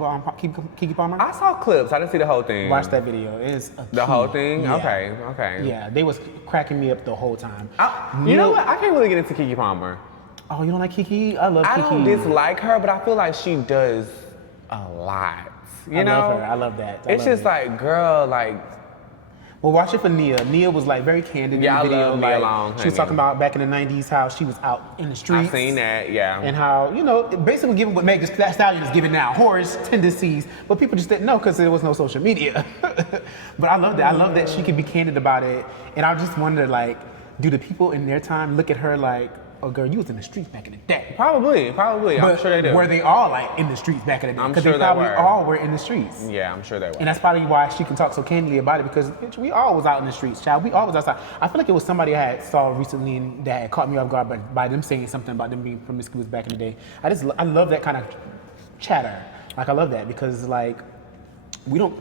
Palmer? I saw clips. I didn't see the whole thing. Watch that video. It's The whole thing? Yeah. Okay. Yeah, they was cracking me up the whole time. You know what? I can't really get into Keke Palmer. Oh, you don't like Keke? I love Keke. I don't dislike her, but I feel like she does a lot. You know? I love her. I love that. It's just like, girl, like. Well, watch it for Nia. Nia was like very candid Yeah, I in the video. love Nia Like, Long, she was honey. talking about back in the 90s how she was out in the streets. I've seen that, yeah. And how, you know, basically giving what Meg Thee Stallion is giving now, horrors, tendencies, but people just didn't know because there was no social media. But I love that. I love that she could be candid about it. And I just wonder, like, do the people in their time look at her like, oh, girl, you was in the streets back in the day? Probably. I'm But sure they do. were they all like in the streets back in the day? I'm Because sure they they probably were. all were in the streets. Yeah, I'm sure they were. And that's probably why she can talk so candidly about it because bitch, we all was out in the streets, child. We all was outside. I feel like it was somebody I had saw recently and that had caught me off guard by them saying something about them being promiscuous back in the day. I love that kind of chatter. Like I love that because like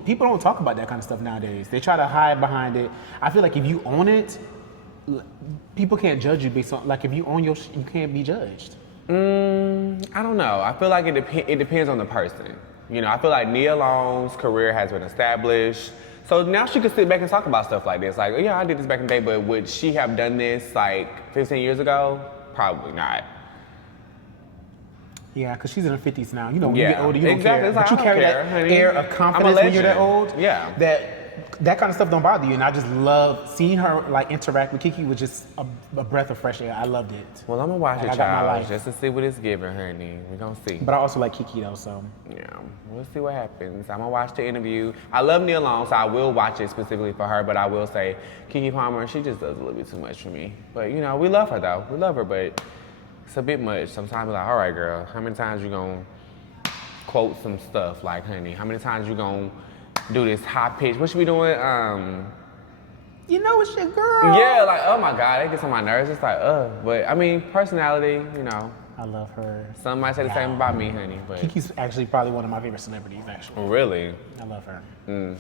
people don't talk about that kind of stuff nowadays. They try to hide behind it. I feel like if you own it, people can't judge you based on like if you own your you can't be judged. I don't know. I feel like it depends on the person. You know, I feel like Nia Long's career has been established. So now she can sit back and talk about stuff like this. Like, oh, yeah, I did this back in the day, but would she have done this like 15 years ago? Probably not. Yeah, because she's in her 50s now. You know, when you Yeah, get older, you don't exactly. care. It's But like, you I don't carry care, that honey. air of I'm a confidence when you're that legend. old. Yeah. That kind of stuff don't bother you. And I just love seeing her like interact with Keke was just a breath of fresh air. I loved it. Well, I'm gonna watch Like, it, I got my child, life. just to see what it's giving, honey. We're gonna see. But I also like Keke though, so. Yeah, we'll see what happens. I'm gonna watch the interview. I love Nia Long, so I will watch it specifically for her, but I will say Keke Palmer, she just does a little bit too much for me. But you know, we love her though. We love her, but it's a bit much. Sometimes we're like, all right, girl, how many times you gonna quote some stuff like, honey? How many times you gonna do this high pitch? What should we doing? You know it's your girl. Yeah, like, oh my God, it gets on my nerves. It's like, but I mean, personality, you know. I love her. Some might say the same about me, honey, but. Keke's actually probably one of my favorite celebrities, actually. Really? I love her.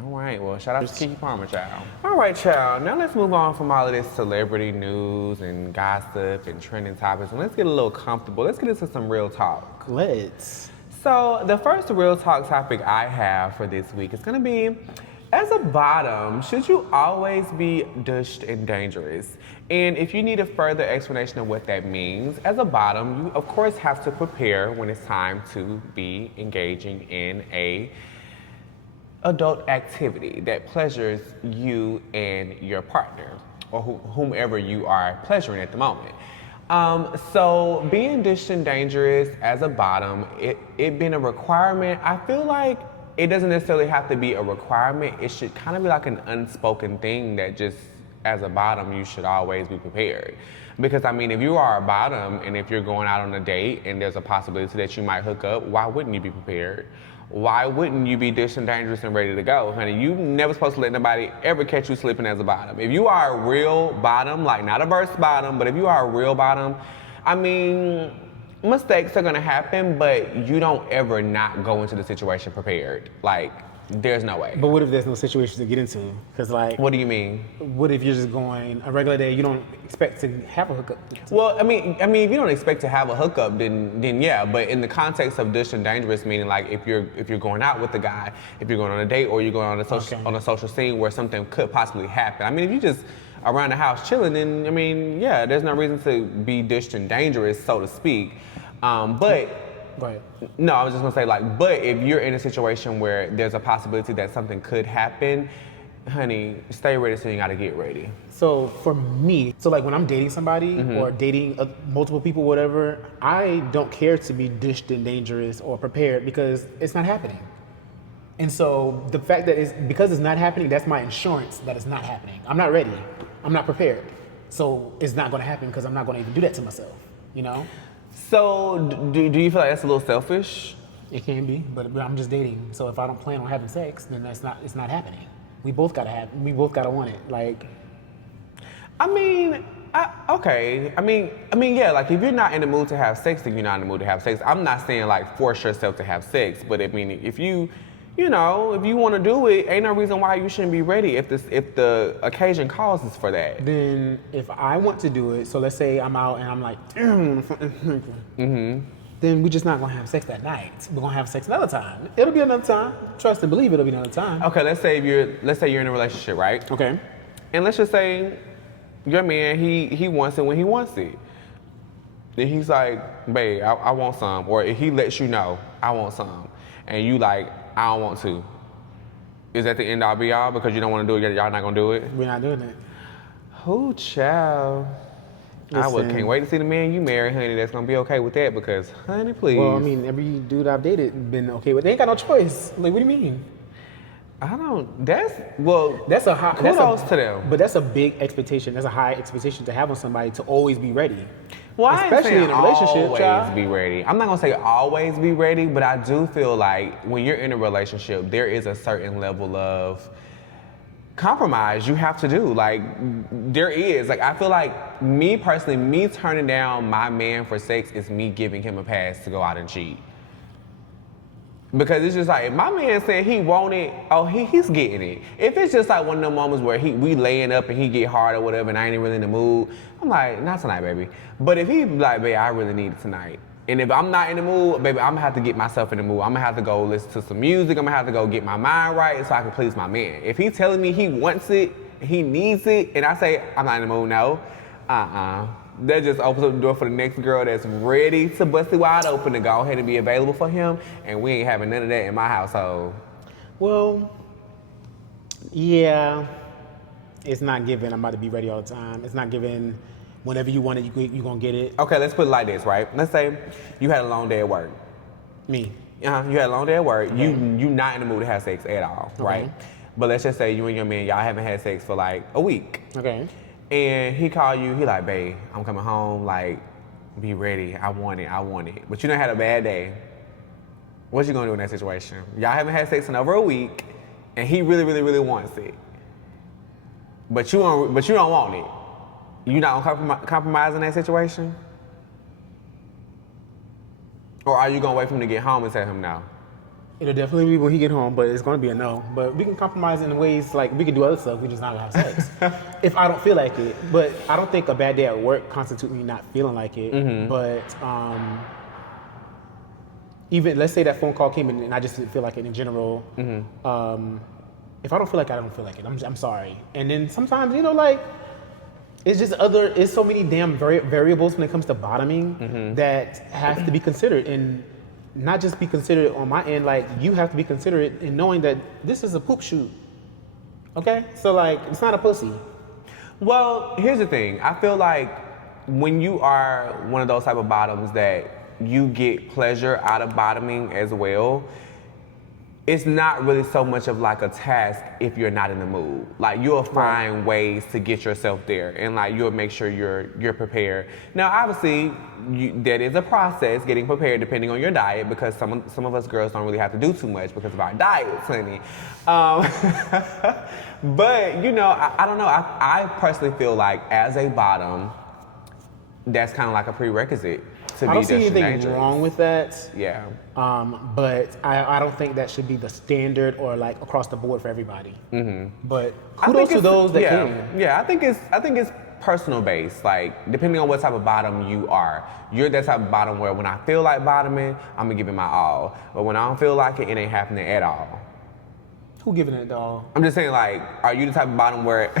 All right, well, shout out to Keke Palmer, child. All right, child, now let's move on from all of this celebrity news and gossip and trending topics, and let's get a little comfortable. Let's get into some real talk. Let's. So the first real talk topic I have for this week is gonna be, as a bottom, should you always be dushed and dangerous? And if you need a further explanation of what that means, as a bottom, you of course have to prepare when it's time to be engaging in a adult activity that pleasures you and your partner, or whomever you are pleasuring at the moment. So being dished and dangerous as a bottom, it being a requirement, I feel like it doesn't necessarily have to be a requirement. It should kind of be like an unspoken thing that just, as a bottom, you should always be prepared. Because I mean, if you are a bottom and if you're going out on a date and there's a possibility that you might hook up, why wouldn't you be prepared? Why wouldn't you be dished and dangerous and ready to go? Honey, you never supposed to let nobody ever catch you slipping as a bottom. If you are a real bottom, like not a burst bottom, but if you are a real bottom, I mean, mistakes are gonna happen, but you don't ever not go into the situation prepared. Like, there's no way. But what if there's no situation to get into? Because like, What do you mean? what if you're just going a regular day? You don't expect to have a hookup. Well, I mean, if you don't expect to have a hookup, then yeah. But in the context of dish and dangerous, meaning like if you're going out with the guy, if you're going on a date, or you're going on a social scene where something could possibly happen. I mean, if you just around the house chilling, then I mean, yeah, there's no reason to be dished and dangerous, so to speak. But Go ahead. no, I was just gonna say like, but if you're in a situation where there's a possibility that something could happen, honey, stay ready so you gotta get ready. So for me, so like when I'm dating somebody or dating multiple people, whatever, I don't care to be dished and dangerous or prepared because it's not happening. And so the fact that because it's not happening, that's my insurance that it's not happening. I'm not ready. I'm not prepared. So it's not going to happen because I'm not going to even do that to myself, you know? So do you feel like that's a little selfish? It can be, but I'm just dating. So if I don't plan on having sex, then it's not happening. We both got to want it. Like, I mean, okay. I mean, yeah. Like, if you're not in the mood to have sex, then you're not in the mood to have sex. I'm not saying like force yourself to have sex, but I mean, if you want to do it, ain't no reason why you shouldn't be ready if the occasion calls for that. then if I want to do it, so let's say I'm out and I'm like, then we're just not gonna have sex that night. We're gonna have sex another time. It'll be another time. Trust and believe it'll be another time. Okay, let's say you're in a relationship, right? Okay. And let's just say your man, he wants it when he wants it. Then he's like, babe, I want some. Or if he lets you know, I want some. And you like, I don't want to. Is that the end all be all because you don't want to do it, y'all not gonna do it? We're not doing it. Who, child? Listen. Can't wait to see the man you marry, honey, that's gonna be okay with that because, honey, please. Well, I mean, every dude I've dated been okay with it. They ain't got no choice. Like, what do you mean? That's a high kudos to them. But that's a big expectation. That's a high expectation to have on somebody to always be ready. Well, I ain't especially saying in a relationship, always child. be ready. I'm not gonna say always be ready, but I do feel like when you're in a relationship, there is a certain level of compromise you have to do. Like, there is. Like, I feel like me personally, me turning down my man for sex is me giving him a pass to go out and cheat. Because it's just like, if my man said he want it, he's getting it. If it's just like one of them moments where we laying up and he get hard or whatever and I ain't really in the mood, I'm like, not tonight, baby. But if he be like, babe, I really need it tonight. And if I'm not in the mood, baby, I'm gonna have to get myself in the mood. I'm gonna have to go listen to some music. I'm gonna have to go get my mind right so I can please my man. If he's telling me he wants it, he needs it, and I say, I'm not in the mood, no, that just opens up the door for the next girl that's ready to bust it wide open to go ahead and be available for him, and we ain't having none of that in my household. Well, yeah, it's not given. I'm about to be ready all the time. It's not given. Whenever you want it, you're going to get it. Okay, let's put it like this, right? Let's say you had a long day at work. Me. You had a long day at work. Okay. You not in the mood to have sex at all, right? Okay. But let's just say you and your man, y'all haven't had sex for like a week. Okay. And he called you, he like, babe, I'm coming home, like, be ready, I want it. But you done had a bad day. What you gonna do in that situation? Y'all haven't had sex in over a week, and he really, really, really wants it. But you don't want it. You not gonna compromise in that situation? Or are you gonna wait for him to get home and tell him no? It'll definitely be when he get home, but it's going to be a no. But we can compromise in ways like we can do other stuff. We just not going to have sex if I don't feel like it. But I don't think a bad day at work constitutes me not feeling like it. Mm-hmm. But even let's say that phone call came in and I just didn't feel like it in general. Mm-hmm. If I don't feel like it, I don't feel like it. I'm sorry. And then sometimes, like, it's so many damn variables when it comes to bottoming that have to be considered, and not just be considered on my end. Like, you have to be considerate in knowing that this is a poop shoot. Okay, so like, it's not a pussy. Well, here's the thing. I feel like when you are one of those type of bottoms that you get pleasure out of bottoming as well, it's not really so much of like a task if you're not in the mood. Like you'll find ways to get yourself there, and like you'll make sure you're prepared. Now, obviously, that is a process getting prepared depending on your diet, because some of us girls don't really have to do too much because of our diets, honey. But you know, I don't know. I personally feel like as a bottom, that's kind of like a prerequisite. I don't see anything wrong with that. Yeah. But I don't think that should be the standard or like across the board for everybody. Mm-hmm. But kudos to those that can. Yeah, I think it's personal based. Like depending on what type of bottom you are, you're that type of bottom where when I feel like bottoming, I'm gonna give it my all. But when I don't feel like it, it ain't happening at all. Who giving it all? I'm just saying, like, are you the type of bottom where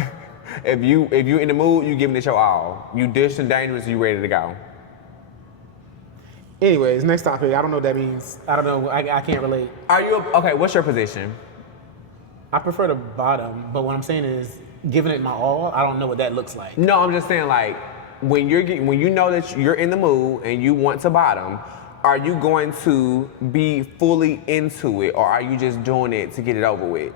if you in the mood, you giving it your all? You dish and dangerous, you ready to go? Anyways, next topic. I don't know what that means. I don't know. I can't relate. Are you okay? What's your position? I prefer the bottom, but what I'm saying is giving it my all. I don't know what that looks like. No, I'm just saying like when you know that you're in the mood and you want to bottom, are you going to be fully into it, or are you just doing it to get it over with?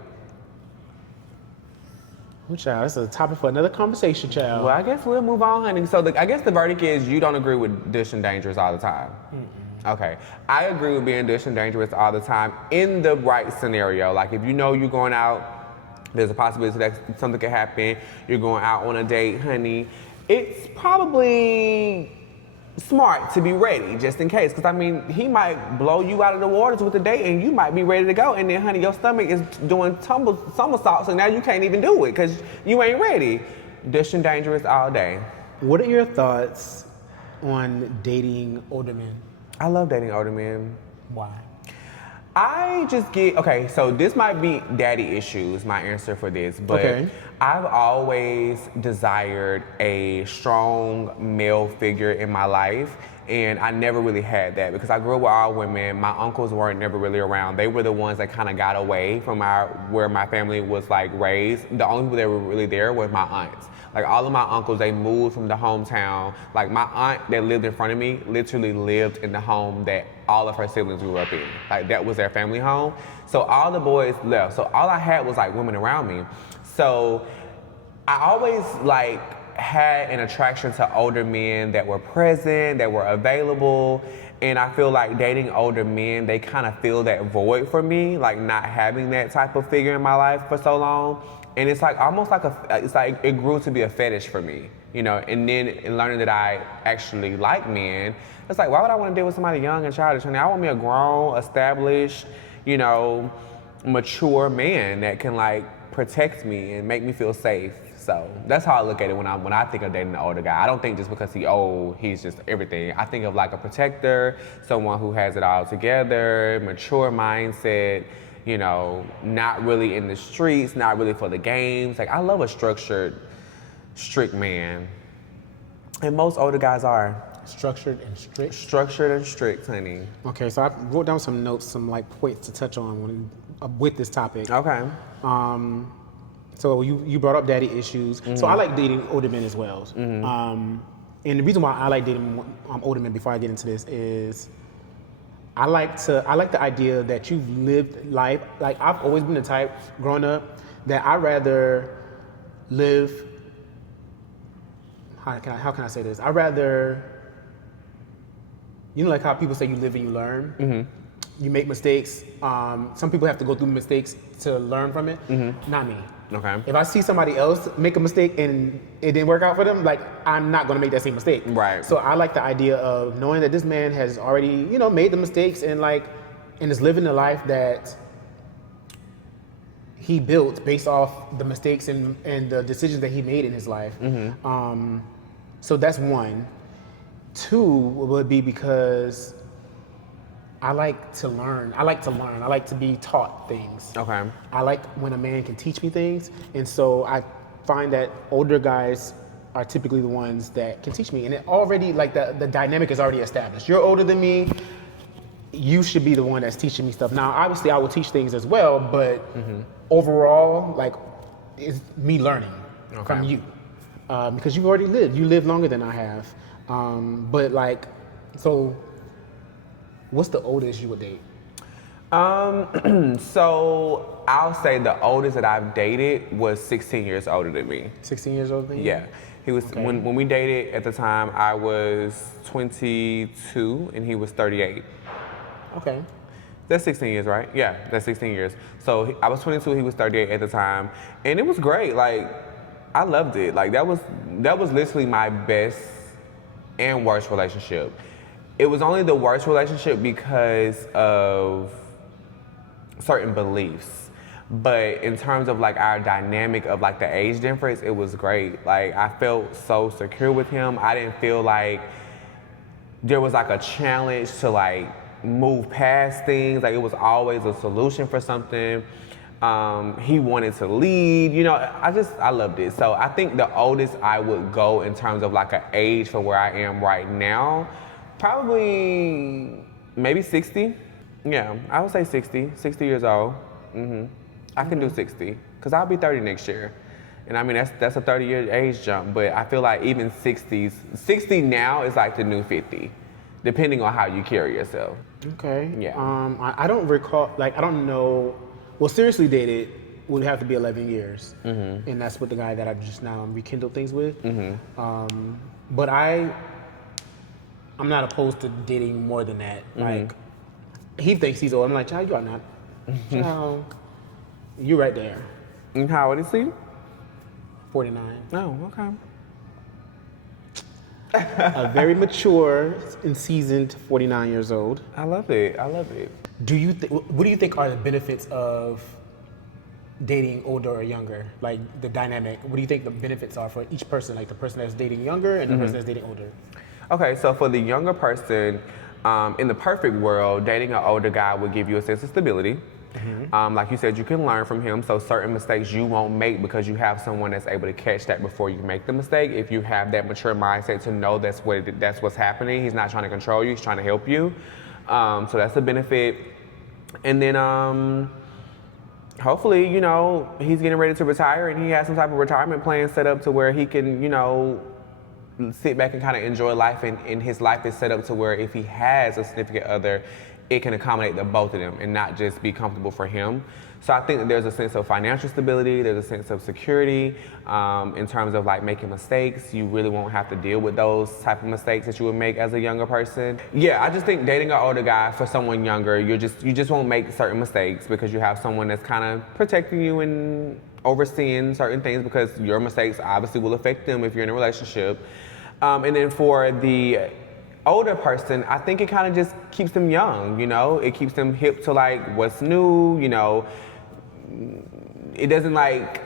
Oh, child, that's a topic for another conversation, child. Well, I guess we'll move on, honey. So I guess the verdict is you don't agree with dish and dangerous all the time. Mm-mm. Okay, I agree with being dish and dangerous all the time in the right scenario. Like if you know you're going out, there's a possibility that something could happen. You're going out on a date, honey. It's probably smart to be ready just in case, because I mean he might blow you out of the waters with the date and you might be ready to go, and then honey your stomach is doing somersaults and now you can't even do it because you ain't ready. Dish and dangerous all day. What are your thoughts on dating older men? I love dating older men. Why? I just get, okay, so this might be daddy issues, my answer for this, but I've always desired a strong male figure in my life, and I never really had that because I grew up with all women. My uncles weren't never really around. They were the ones that kind of got away from where my family was like raised. The only people that were really there were my aunts. Like all of my uncles, they moved from the hometown. Like my aunt that lived in front of me literally lived in the home that all of her siblings grew up in. Like that was their family home. So all the boys left. So all I had was like women around me. So I always like had an attraction to older men that were present, that were available. And I feel like dating older men, they kind of fill that void for me, like not having that type of figure in my life for so long. And it's like almost like it's like it grew to be a fetish for me, you know. And then in learning that I actually like men, it's like, why would I want to deal with somebody young and childish? I want me a grown, established, you know, mature man that can like protect me and make me feel safe. So that's how I look at it when I think of dating an older guy. I don't think just because he's old, he's just everything. I think of like a protector, someone who has it all together, mature mindset. You know, not really in the streets, not really for the games. Like, I love a structured, strict man. And most older guys are. Structured and strict? Structured and strict, honey. Okay, so I wrote down some notes, some like points to touch on with this topic. Okay. So you brought up daddy issues. Mm-hmm. So I like dating older men as well. Mm-hmm. And the reason why I like dating older men before I get into this is I like the idea that you've lived life. Like I've always been the type growing up that I rather live. How can I say this? I rather, you know, like how people say you live and you learn. Mm-hmm. You make mistakes. Some people have to go through mistakes to learn from it. Mm-hmm. Not me. Okay. If I see somebody else make a mistake and it didn't work out for them, like I'm not gonna make that same mistake. Right. So I like the idea of knowing that this man has already, you know, made the mistakes and is living the life that he built based off the mistakes and the decisions that he made in his life. Mm-hmm. So that's one. Two would be because I like to learn. I like to be taught things. Okay. I like when a man can teach me things. And so I find that older guys are typically the ones that can teach me. And it already, like the dynamic is already established. You're older than me. You should be the one that's teaching me stuff. Now, obviously I will teach things as well, but overall, like, it's me learning from you. Because you've already lived. You live longer than I have. But like, so what's the oldest you would date? So I'll say the oldest that I've dated was 16 years older than me. 16 years older than you? Yeah. He was Okay. when we dated at the time I was 22 and he was 38. Okay. That's 16 years, right? Yeah, that's 16 years. So I was 22, he was 38 at the time, and it was great. Like I loved it. Like that was literally my best and worst relationship. It was only the worst relationship because of certain beliefs. But in terms of like our dynamic of like the age difference, it was great. Like I felt so secure with him. I didn't feel like there was like a challenge to like move past things. Like it was always a solution for something. He wanted to lead, you know, I loved it. So I think the oldest I would go in terms of like an age for where I am right now, probably maybe 60. Yeah, I would say 60 years old. I can do 60, because I'll be 30 next year. And I mean, that's a 30-year age jump, but I feel like even 60 now is like the new 50, depending on how you carry yourself. Okay. Yeah. I don't recall, like, I don't know. Well, seriously dated would have to be 11 years. And that's with the guy that I just now rekindled things with. But I'm not opposed to dating more than that. Like, he thinks he's old. I'm like, child, you are not. Child, you right there. And how old is he? 49. Oh, okay. A very mature and seasoned 49 years old. I love it. I love it. What do you think are the benefits of dating older or younger? Like the dynamic. What do you think the benefits are for each person? Like the person that's dating younger and the person that's dating older. Okay, so for the younger person, in the perfect world, dating an older guy would give you a sense of stability. Like you said, you can learn from him, so certain mistakes you won't make because you have someone that's able to catch that before you make the mistake. If you have that mature mindset to know that's what's happening, he's not trying to control you, he's trying to help you. So that's a benefit. And then hopefully, you know, he's getting ready to retire and he has some type of retirement plan set up to where he can, you know, sit back and kind of enjoy life, and his life is set up to where if he has a significant other, it can accommodate the both of them and not just be comfortable for him. So I think that there's a sense of financial stability, there's a sense of security in terms of like making mistakes. You really won't have to deal with those type of mistakes that you would make as a younger person. Yeah, I just think dating an older guy for someone younger, you just won't make certain mistakes because you have someone that's kind of protecting you and overseeing certain things, because your mistakes obviously will affect them if you're in a relationship. And then for the older person, I think it kind of just keeps them young, you know? It keeps them hip to like what's new, you know? It doesn't like,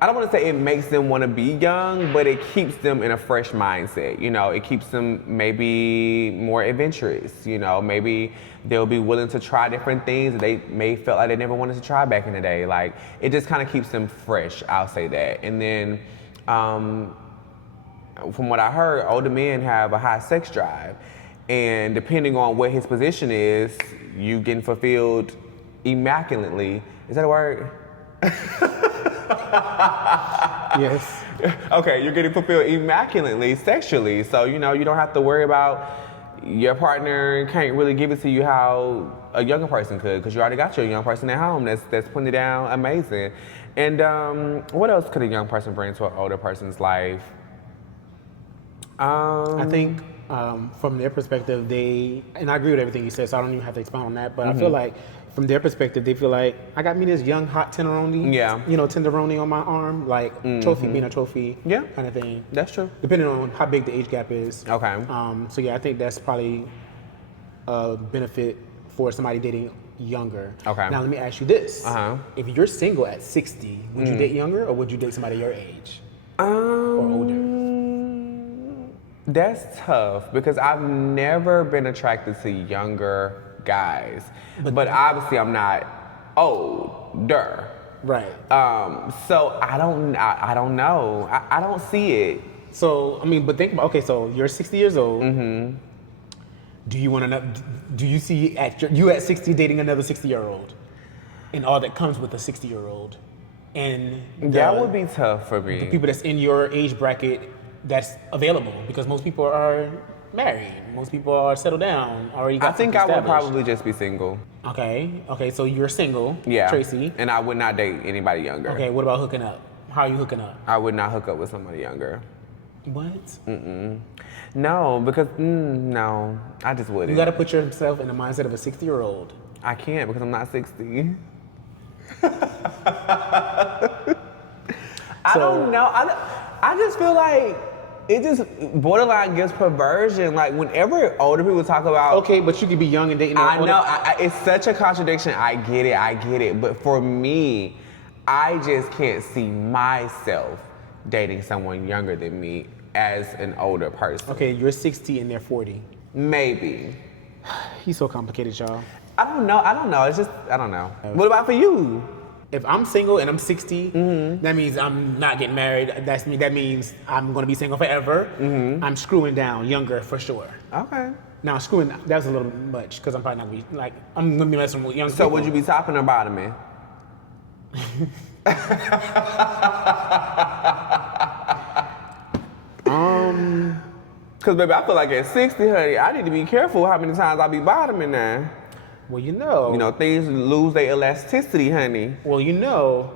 I don't want to say it makes them want to be young, but it keeps them in a fresh mindset, you know? It keeps them maybe more adventurous, you know? Maybe they'll be willing to try different things that they may felt like they never wanted to try back in the day. Like, it just kind of keeps them fresh, I'll say that. And then, from what I heard, older men have a high sex drive. And depending on what his position is, you getting fulfilled immaculately. Is that a word? Yes. Okay, you're getting fulfilled immaculately sexually. So, you know, you don't have to worry about your partner can't really give it to you how a younger person could, because you already got your young person at home that's putting it down amazing. And what else could a young person bring to an older person's life? I think from their perspective, and I agree with everything you said, so I don't even have to expound on that, but I feel like from their perspective, they feel like, I got me this young, hot tenderoni, you know, tenderoni on my arm, like trophy being a trophy kind of thing. That's true. Depending on how big the age gap is. Okay. So yeah, I think that's probably a benefit for somebody dating younger. Okay. Now let me ask you this. If you're single at 60, would you date younger or would you date somebody your age? Or older? That's tough because I've never been attracted to younger guys, but obviously I'm not older. Right. So I don't know. I don't see it. So I mean, but think about, okay, so you're 60 years old. Do you want to? Do you see you at 60 dating another 60-year-old, and all that comes with a 60-year-old, and that would be tough for me. The people that's in your age bracket that's available, because most people are married. Most people are settled down, already got I think I something would established. probably just be single. Okay, so you're single, Yeah. Tracy. And I would not date anybody younger. Okay, what about hooking up? How are you hooking up? I would not hook up with somebody younger. What? No, because, no, I just wouldn't. You gotta put yourself in the mindset of a 60-year-old. I can't because I'm not 60. I don't know. I just feel like it just borderline gives perversion. Like whenever older people talk about, Okay, but you could be young and dating. I know it's such a contradiction. I get it. But for me, I just can't see myself dating someone younger than me as an older person. Okay, you're 60 and they're 40. Maybe. He's so complicated, y'all. I don't know. It's just I don't know. What about for you? If I'm single and I'm 60, that means I'm not getting married. That means I'm gonna be single forever. I'm screwing down younger for sure. Okay. Now screwing, that's a little much because I'm probably not gonna be like, I'm gonna be messing with young So people. would you be topping or bottoming? Cause baby, I feel like at 60, honey, I need to be careful how many times I be bottoming now. Well, you know, Things lose their elasticity, honey. Well,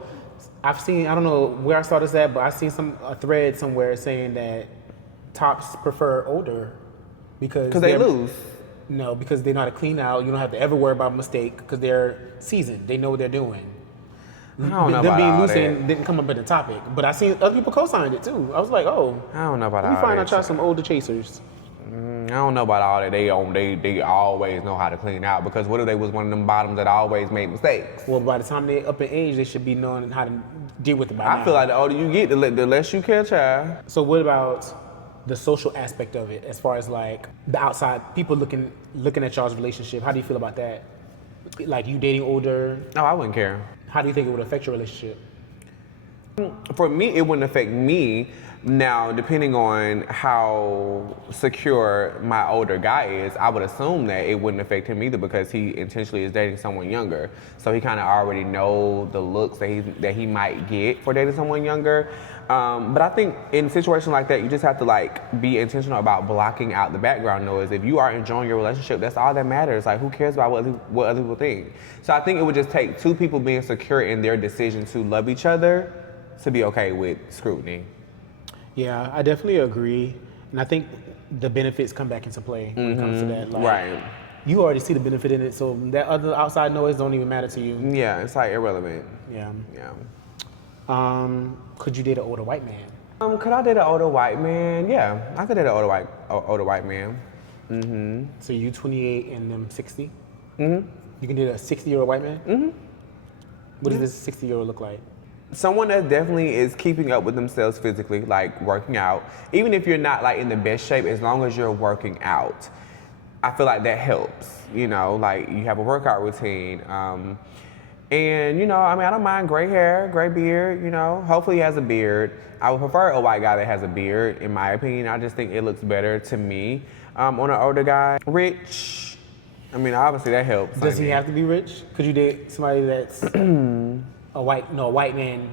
I've seen, I don't know where I saw this at, but I seen a thread somewhere saying that tops prefer older because Cause they lose. No, because they know how to clean out. You don't have to ever worry about a mistake because they're seasoned. They know what they're doing. I don't know Them about being all loose that. didn't come up in the topic, but I seen other people co-signed it too. I was like, oh, I don't know about let me all find that. out y'all some older chasers. I don't know about all that. They always know how to clean out because what if they was one of them bottoms that always made mistakes? Well, by the time they up in age, they should be knowing how to deal with it by now. I feel like the older you get, the less you care, child. So what about the social aspect of it, as far as like the outside people looking at y'all's relationship? How do you feel about that? Like you dating older, No, I wouldn't care. how do you think it would affect your relationship? For me, it wouldn't affect me. Now, depending on how secure my older guy is, I would assume that it wouldn't affect him either because he intentionally is dating someone younger. So he kind of already know the looks that he might get for dating someone younger. But I think in a situation like that, you just have to like be intentional about blocking out the background noise. If you are enjoying your relationship, that's all that matters. Like who cares about what other people think? So I think it would just take two people being secure in their decision to love each other to be okay with scrutiny. Yeah, I definitely agree, and I think the benefits come back into play when it comes to that. Like, Right. You already see the benefit in it, so that other outside noise don't even matter to you. Yeah, it's like irrelevant. Yeah. Yeah. Could you date an older white man? Could I date an older white man? Yeah, I could date an older white man. So you 28 and them 60? You can date a 60-year-old white man? What does this 60-year-old look like? Someone that definitely is keeping up with themselves physically, like working out. Even if you're not like in the best shape, as long as you're working out, I feel like that helps. Like you have a workout routine. And I don't mind gray hair, gray beard, hopefully he has a beard. I would prefer a white guy that has a beard, in my opinion. I just think it looks better to me on an older guy. Rich, obviously that helps. Does he have to be rich? Could you date somebody that's a white man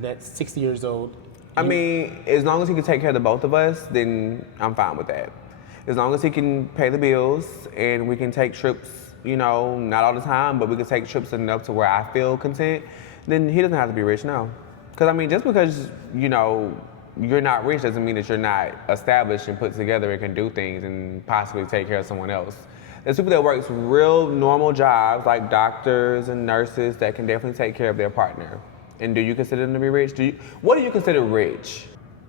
that's 60 years old? As long as he can take care of the both of us, then I'm fine with that. As long as he can pay the bills and we can take trips, not all the time, but we can take trips enough to where I feel content, then he doesn't have to be rich, no. Because just because, you're not rich doesn't mean that you're not established and put together and can do things and possibly take care of someone else. There's people that work real normal jobs like doctors and nurses that can definitely take care of their partner. And do you consider them to be rich? What do you consider rich?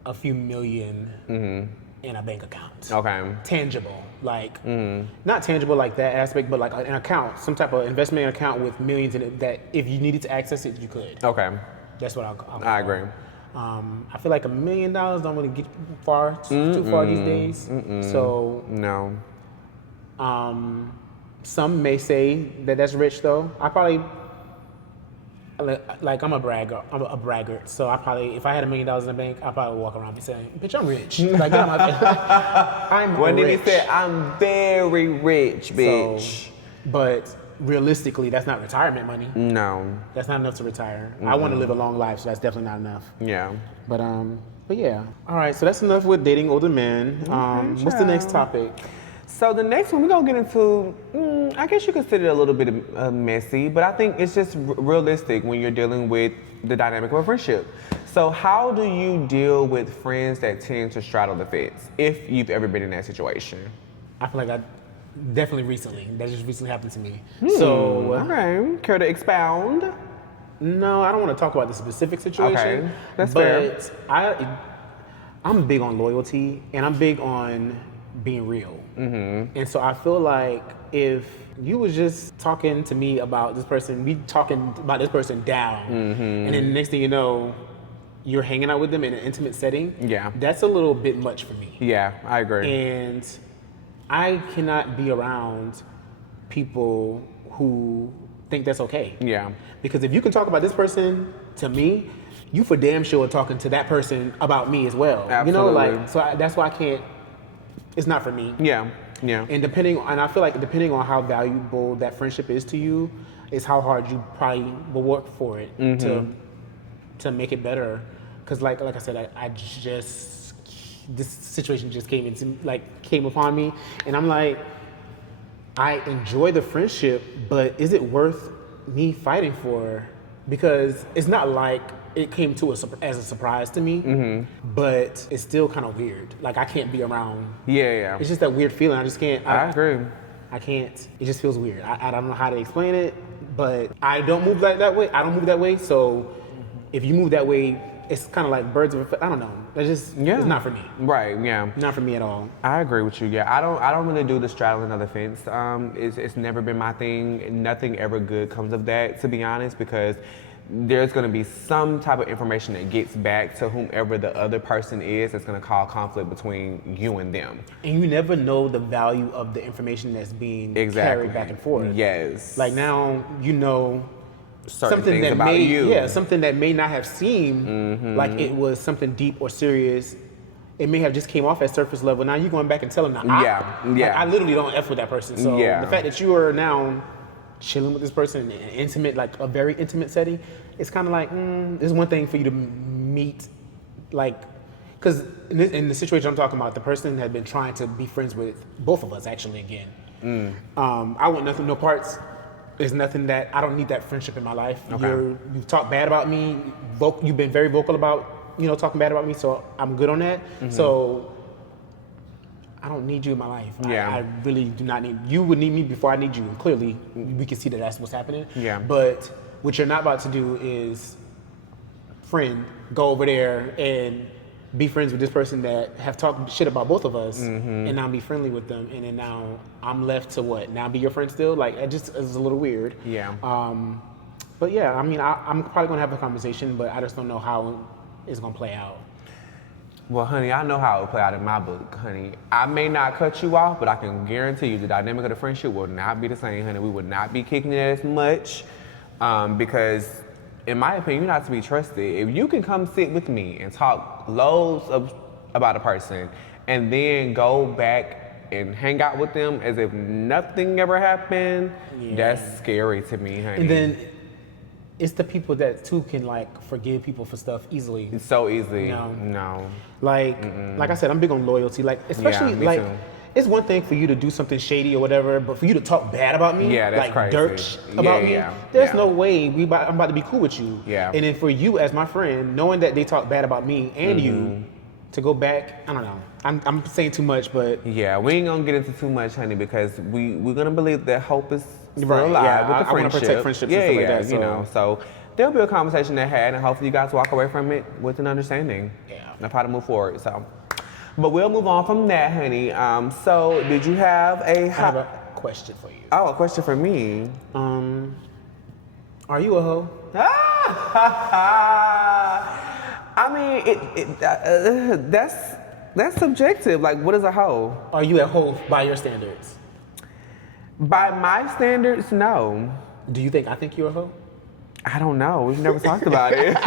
A few million in a bank account. Okay. Tangible, like not tangible like that aspect, but like an account, some type of investment account with millions in it that if you needed to access it, you could. Okay. That's what I'll I agree. I feel like $1 million don't really get too far these days. So no. Some may say that that's rich though. I probably like I'm a braggart. So I probably, if I had $1 million in the bank, I probably walk around and saying, "Bitch, I'm rich." Like get out my I'm When rich. did he say I'm very rich, bitch? So, but realistically, that's not retirement money. No. That's not enough to retire. I want to live a long life, so that's definitely not enough. Yeah. But But yeah. All right, so that's enough with dating older men. What's the next child. topic? So the next one we're gonna get into, I guess you consider it a little bit messy, but I think it's just realistic when you're dealing with the dynamic of a friendship. So how do you deal with friends that tend to straddle the fence, if you've ever been in that situation? I feel like I definitely recently. That just recently happened to me. So Okay, care to expound? no, I don't want to talk about the specific situation. Okay, that's but fair. I'm big on loyalty and I'm big on being real. And so I feel like if you was just talking to me about this person, we talking about this person down, and then the next thing you know, you're hanging out with them in an intimate setting. Yeah. That's a little bit much for me. Yeah, I agree. And I cannot be around people who think that's okay. Yeah. Because if you can talk about this person to me, you for damn sure are talking to that person about me as well. Absolutely. You know, like, so that's why I can't, it's not for me. Yeah, yeah. And I feel like depending on how valuable that friendship is to you, is how hard you probably will work for it to make it better. Because like I said, I just, this situation just came upon me, and I'm like, I enjoy the friendship, but is it worth me fighting for? Because it's not like it came to as a surprise to me, but it's still kind of weird. Like I can't be around. Yeah. It's just that weird feeling. I just can't. I agree. I can't. It just feels weird. I don't know how to explain it, but I don't move that way. I don't move that way. So if you move that way, it's kind of like birds of a. I don't know. It's not for me. Right, yeah. Not for me at all. I agree with you. Yeah, I don't really do the straddling of the fence. It's never been my thing. Nothing ever good comes of that, to be honest, because there's going to be some type of information that gets back to whomever the other person is that's going to cause conflict between you and them. And you never know the value of the information that's being carried back and forth. Yes. Like now, you know, Certain things about you. Yeah, something that may not have seemed like it was something deep or serious. It may have just came off at surface level. Now you're going back and telling them, I literally don't F with that person. So the fact that you are now chilling with this person in an intimate, like a very intimate setting, it's kind of like, there's one thing for you to meet, like, because in the situation I'm talking about, the person had been trying to be friends with both of us actually again. I want nothing, no parts. There's nothing that, I don't need that friendship in my life. Okay. You've talked bad about me, you've been very vocal about, talking bad about me, so I'm good on that. So I don't need you in my life. Yeah. I really do not need, you would need me before I need you. And clearly, we can see that that's what's happening. Yeah. But what you're not about to do is, go over there and be friends with this person that have talked shit about both of us, and now be friendly with them, and then now I'm left to what? Now be your friend still? Like, it just is a little weird. Yeah. But yeah, I mean, I'm probably gonna have a conversation, but I just don't know how it's gonna play out. Well, honey, I know how it will play out in my book, honey. I may not cut you off, but I can guarantee you the dynamic of the friendship will not be the same, honey. We would not be kicking it as much because, in my opinion, you're not to be trusted. If you can come sit with me and talk loads about a person and then go back and hang out with them as if nothing ever happened, that's scary to me, honey. And then it's the people that too can like forgive people for stuff easily. It's so easy. No. Like I said, I'm big on loyalty. Like, especially me like, too. it's one thing for you to do something shady or whatever, but for you to talk bad about me, that's like crazy. dirt about me, there's no way I'm about to be cool with you. Yeah. And then for you as my friend, knowing that they talk bad about me and you, to go back, I don't know. I'm saying too much, but yeah, we ain't gonna get into too much, honey, because we're gonna believe that hope is still Right, alive yeah, with the I wanna friendship. protect friendships and stuff like that, you know. So there'll be a conversation that had, and hopefully you guys walk away from it with an understanding of how to move forward. So, but we'll move on from that, honey. So did you have I have a question for you. Oh, a question for me. Are you a hoe? I mean, that's subjective. Like, what is a hoe? Are you a hoe by your standards? By my standards, no. Do you think I think you're a hoe? I don't know. We've never talked about it.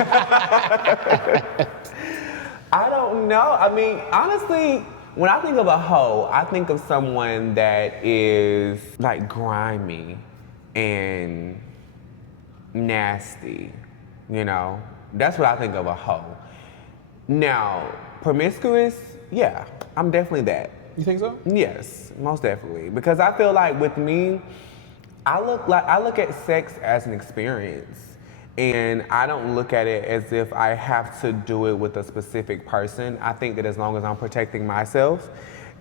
I don't know. I mean, honestly, when I think of a hoe, I think of someone that is like grimy and nasty, you know? That's what I think of a hoe. Now, promiscuous, yeah, I'm definitely that. You think so? Yes, most definitely. Because I feel like with me, I look at sex as an experience. And I don't look at it as if I have to do it with a specific person. I think that as long as I'm protecting myself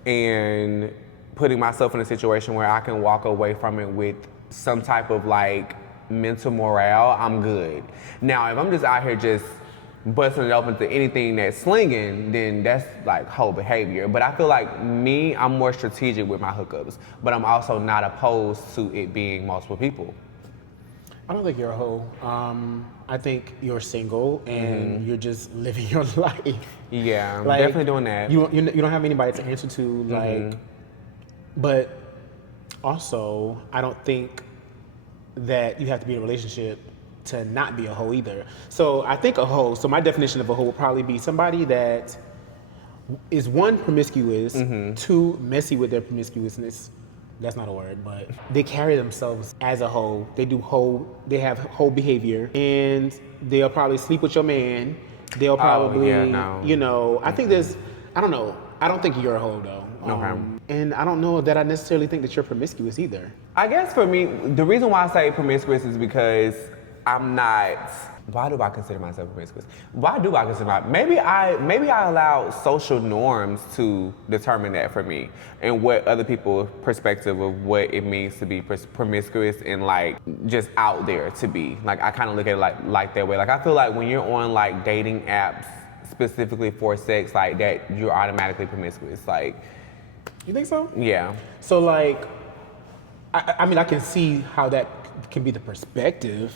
and putting myself in a situation where I can walk away from it with some type of like mental morale, I'm good. Now, if I'm just out here just busting it open to anything that's slinging, then that's like whole behavior. But I feel like me, I'm more strategic with my hookups, but I'm also not opposed to it being multiple people. I don't think you're a hoe. I think you're single and you're just living your life. Yeah, I'm Like, definitely doing that. You don't have anybody to answer to, like. But also, I don't think that you have to be in a relationship to not be a hoe either. So I think a hoe. So my definition of a hoe would probably be somebody that is one promiscuous, two messy with their promiscuousness. That's not a word, but they carry themselves as a hoe. They have hoe behavior, and they'll probably sleep with your man. They'll probably, I think I don't know. I don't think you're a hoe though. Okay. And I don't know that I necessarily think that you're promiscuous either. I guess for me, the reason why I say promiscuous is because I'm not. Why do I consider myself promiscuous? Why do I consider maybe I allow social norms to determine that for me and what other people's perspective of what it means to be promiscuous and like just out there to be. Like I kind of look at it like that way. Like I feel like when you're on like dating apps specifically for sex like that, you're automatically promiscuous. Like, you think so? Yeah. So like, I mean, I can see how that can be the perspective,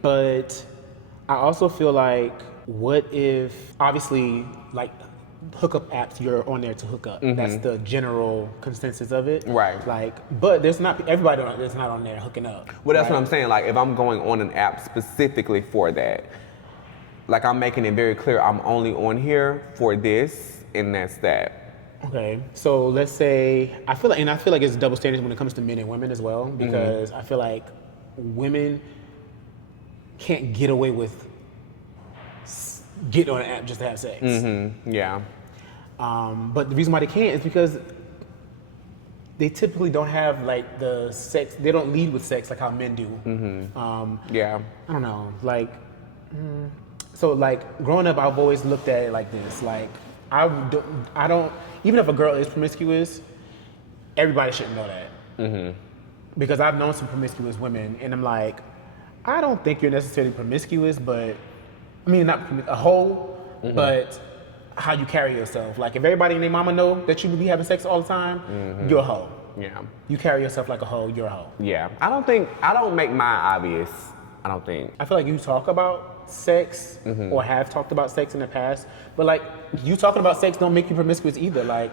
but I also feel like, what if, obviously, like hookup apps, you're on there to hook up. That's the general consensus of it. Right. Like, but there's not everybody that's not on there hooking up. Well, that's what I'm saying. Like, if I'm going on an app specifically for that, like I'm making it very clear I'm only on here for this, and that's that. Okay, so let's say I feel like it's double standards when it comes to men and women as well, because I feel like women can't get away with getting on an app just to have sex. Yeah. But the reason why they can't is because they typically don't have like the sex. They don't lead with sex like how men do. Yeah. I don't know. Like, so like growing up, I've always looked at it like this. Like, I don't. Even if a girl is promiscuous, everybody shouldn't know that. Because I've known some promiscuous women, and I'm like, I don't think you're necessarily promiscuous, but I mean, not a hoe, but how you carry yourself. Like, if everybody and their mama know that you be having sex all the time, you're a hoe. Yeah. You carry yourself like a hoe, you're a hoe. Yeah. I don't make mine obvious. I don't think. I feel like you talk about sex or have talked about sex in the past, but like, you talking about sex don't make you promiscuous either. Like,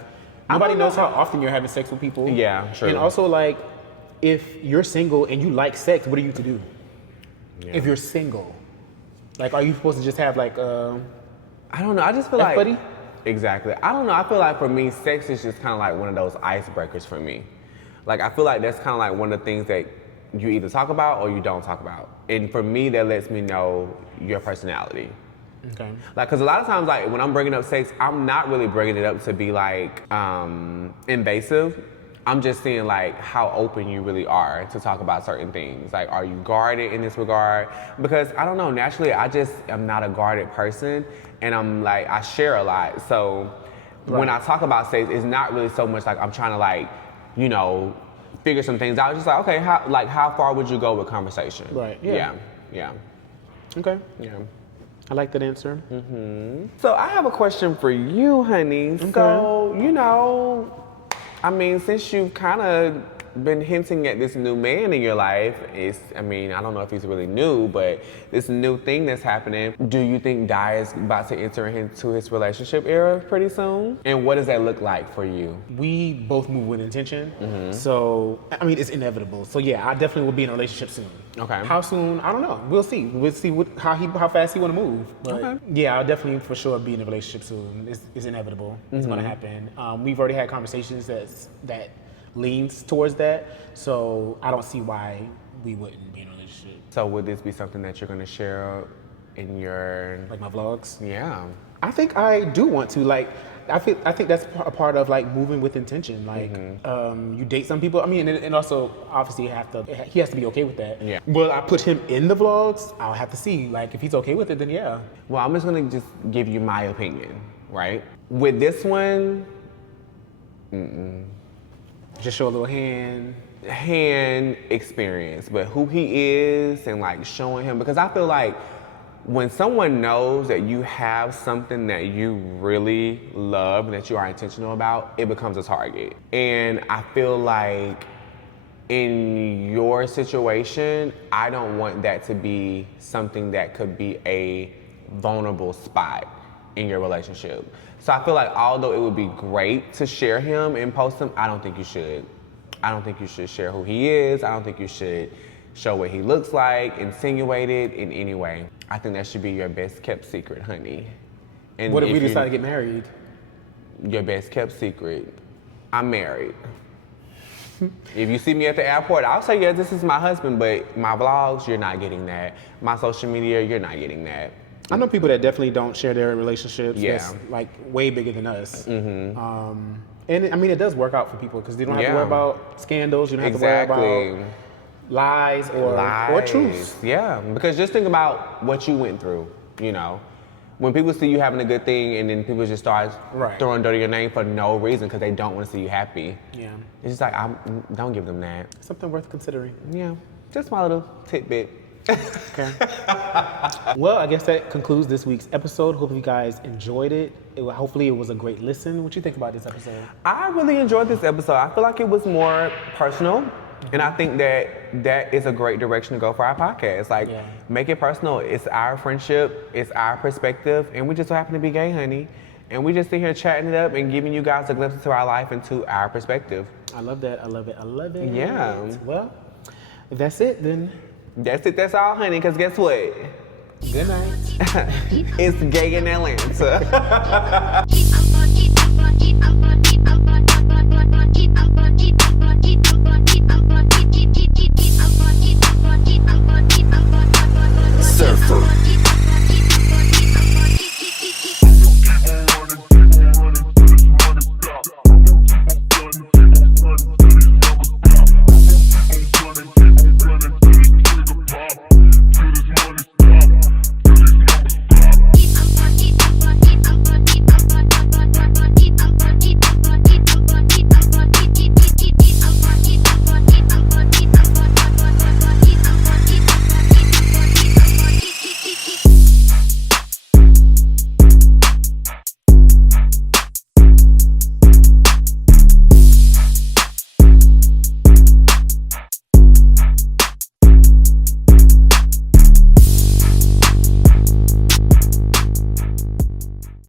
nobody knows how often you're having sex with people. Yeah, true. And also, like, if you're single and you like sex, what are you to do? Yeah. If you're single, like, are you supposed to just have like I don't know. I just feel like buddy? Exactly. I don't know. I feel like for me, sex is just kind of like one of those icebreakers for me. Like I feel like that's kind of like one of the things that you either talk about or you don't talk about. And for me, that lets me know your personality. Okay. Like, cause a lot of times, like when I'm bringing up sex, I'm not really bringing it up to be like invasive. I'm just seeing like how open you really are to talk about certain things. Like, are you guarded in this regard? Because I don't know, naturally, I just am not a guarded person, and I'm like, I share a lot. So when I talk about sex, it's not really so much like I'm trying to like, you know, figure some things out. It's just like, okay, how far would you go with conversation? Right. Yeah. Yeah. Okay. Yeah. I like that answer. So I have a question for you, honey. Okay. So, you know, I mean, since you've kind of been hinting at this new man in your life, I don't know if he's really new, but this new thing that's happening, do you think Di is about to enter into his relationship era pretty soon? And what does that look like for you? We both move with intention, so I mean, it's inevitable. So yeah, I definitely will be in a relationship soon. Okay. How soon? I don't know. We'll see. We'll see how fast he want to move. But Okay. yeah, I'll definitely for sure be in a relationship soon. It's inevitable. It's going to happen. We've already had conversations that leans towards that, so I don't see why we wouldn't be in a relationship. So would this be something that you're going to share in your... Like my vlogs? Yeah. I think I do want to. Like, I think that's a part of like moving with intention. Like, you date some people. I mean, and also obviously he has to be okay with that. Yeah. Will I put him in the vlogs? I'll have to see. Like, if he's okay with it, then yeah. Well, I'm just gonna just give you my opinion, right? With this one, Just show a little hand. hand experience, but who he is and like showing him, because I feel like when someone knows that you have something that you really love and that you are intentional about, it becomes a target. And I feel like in your situation, I don't want that to be something that could be a vulnerable spot in your relationship. So I feel like although it would be great to share him and post him, I don't think you should. I don't think you should share who he is. I don't think you should show what he looks like, insinuate it in any way. I think that should be your best kept secret, honey. And What if we decide to get married? Your best kept secret. I'm married. If you see me at the airport, I'll say, yeah, this is my husband, but my vlogs, you're not getting that. My social media, you're not getting that. I know people that definitely don't share their relationships. Yeah. That's like way bigger than us. And I mean, it does work out for people because they don't have to worry about scandals. You don't have to worry about lies or truths. Yeah, because just think about what you went through, you know. When people see you having a good thing and then people just start throwing dirt in your name for no reason because they don't want to see you happy. Yeah. It's just like, don't give them that. Something worth considering. Yeah, just my little tidbit. Okay. Well, I guess that concludes this week's episode. Hope you guys enjoyed it. Hopefully it was a great listen. What you think about this episode? I really enjoyed this episode. I feel like it was more personal. And I think that is a great direction to go for our podcast. Like, make it personal. It's our friendship. It's our perspective. And we just so happen to be gay, honey. And we just sit here chatting it up and giving you guys a glimpse into our life and to our perspective. I love that. I love it. I love it. Yeah. Well, if that's it, then. That's it. That's all, honey. Because guess what? Good night. It's gay in Atlanta.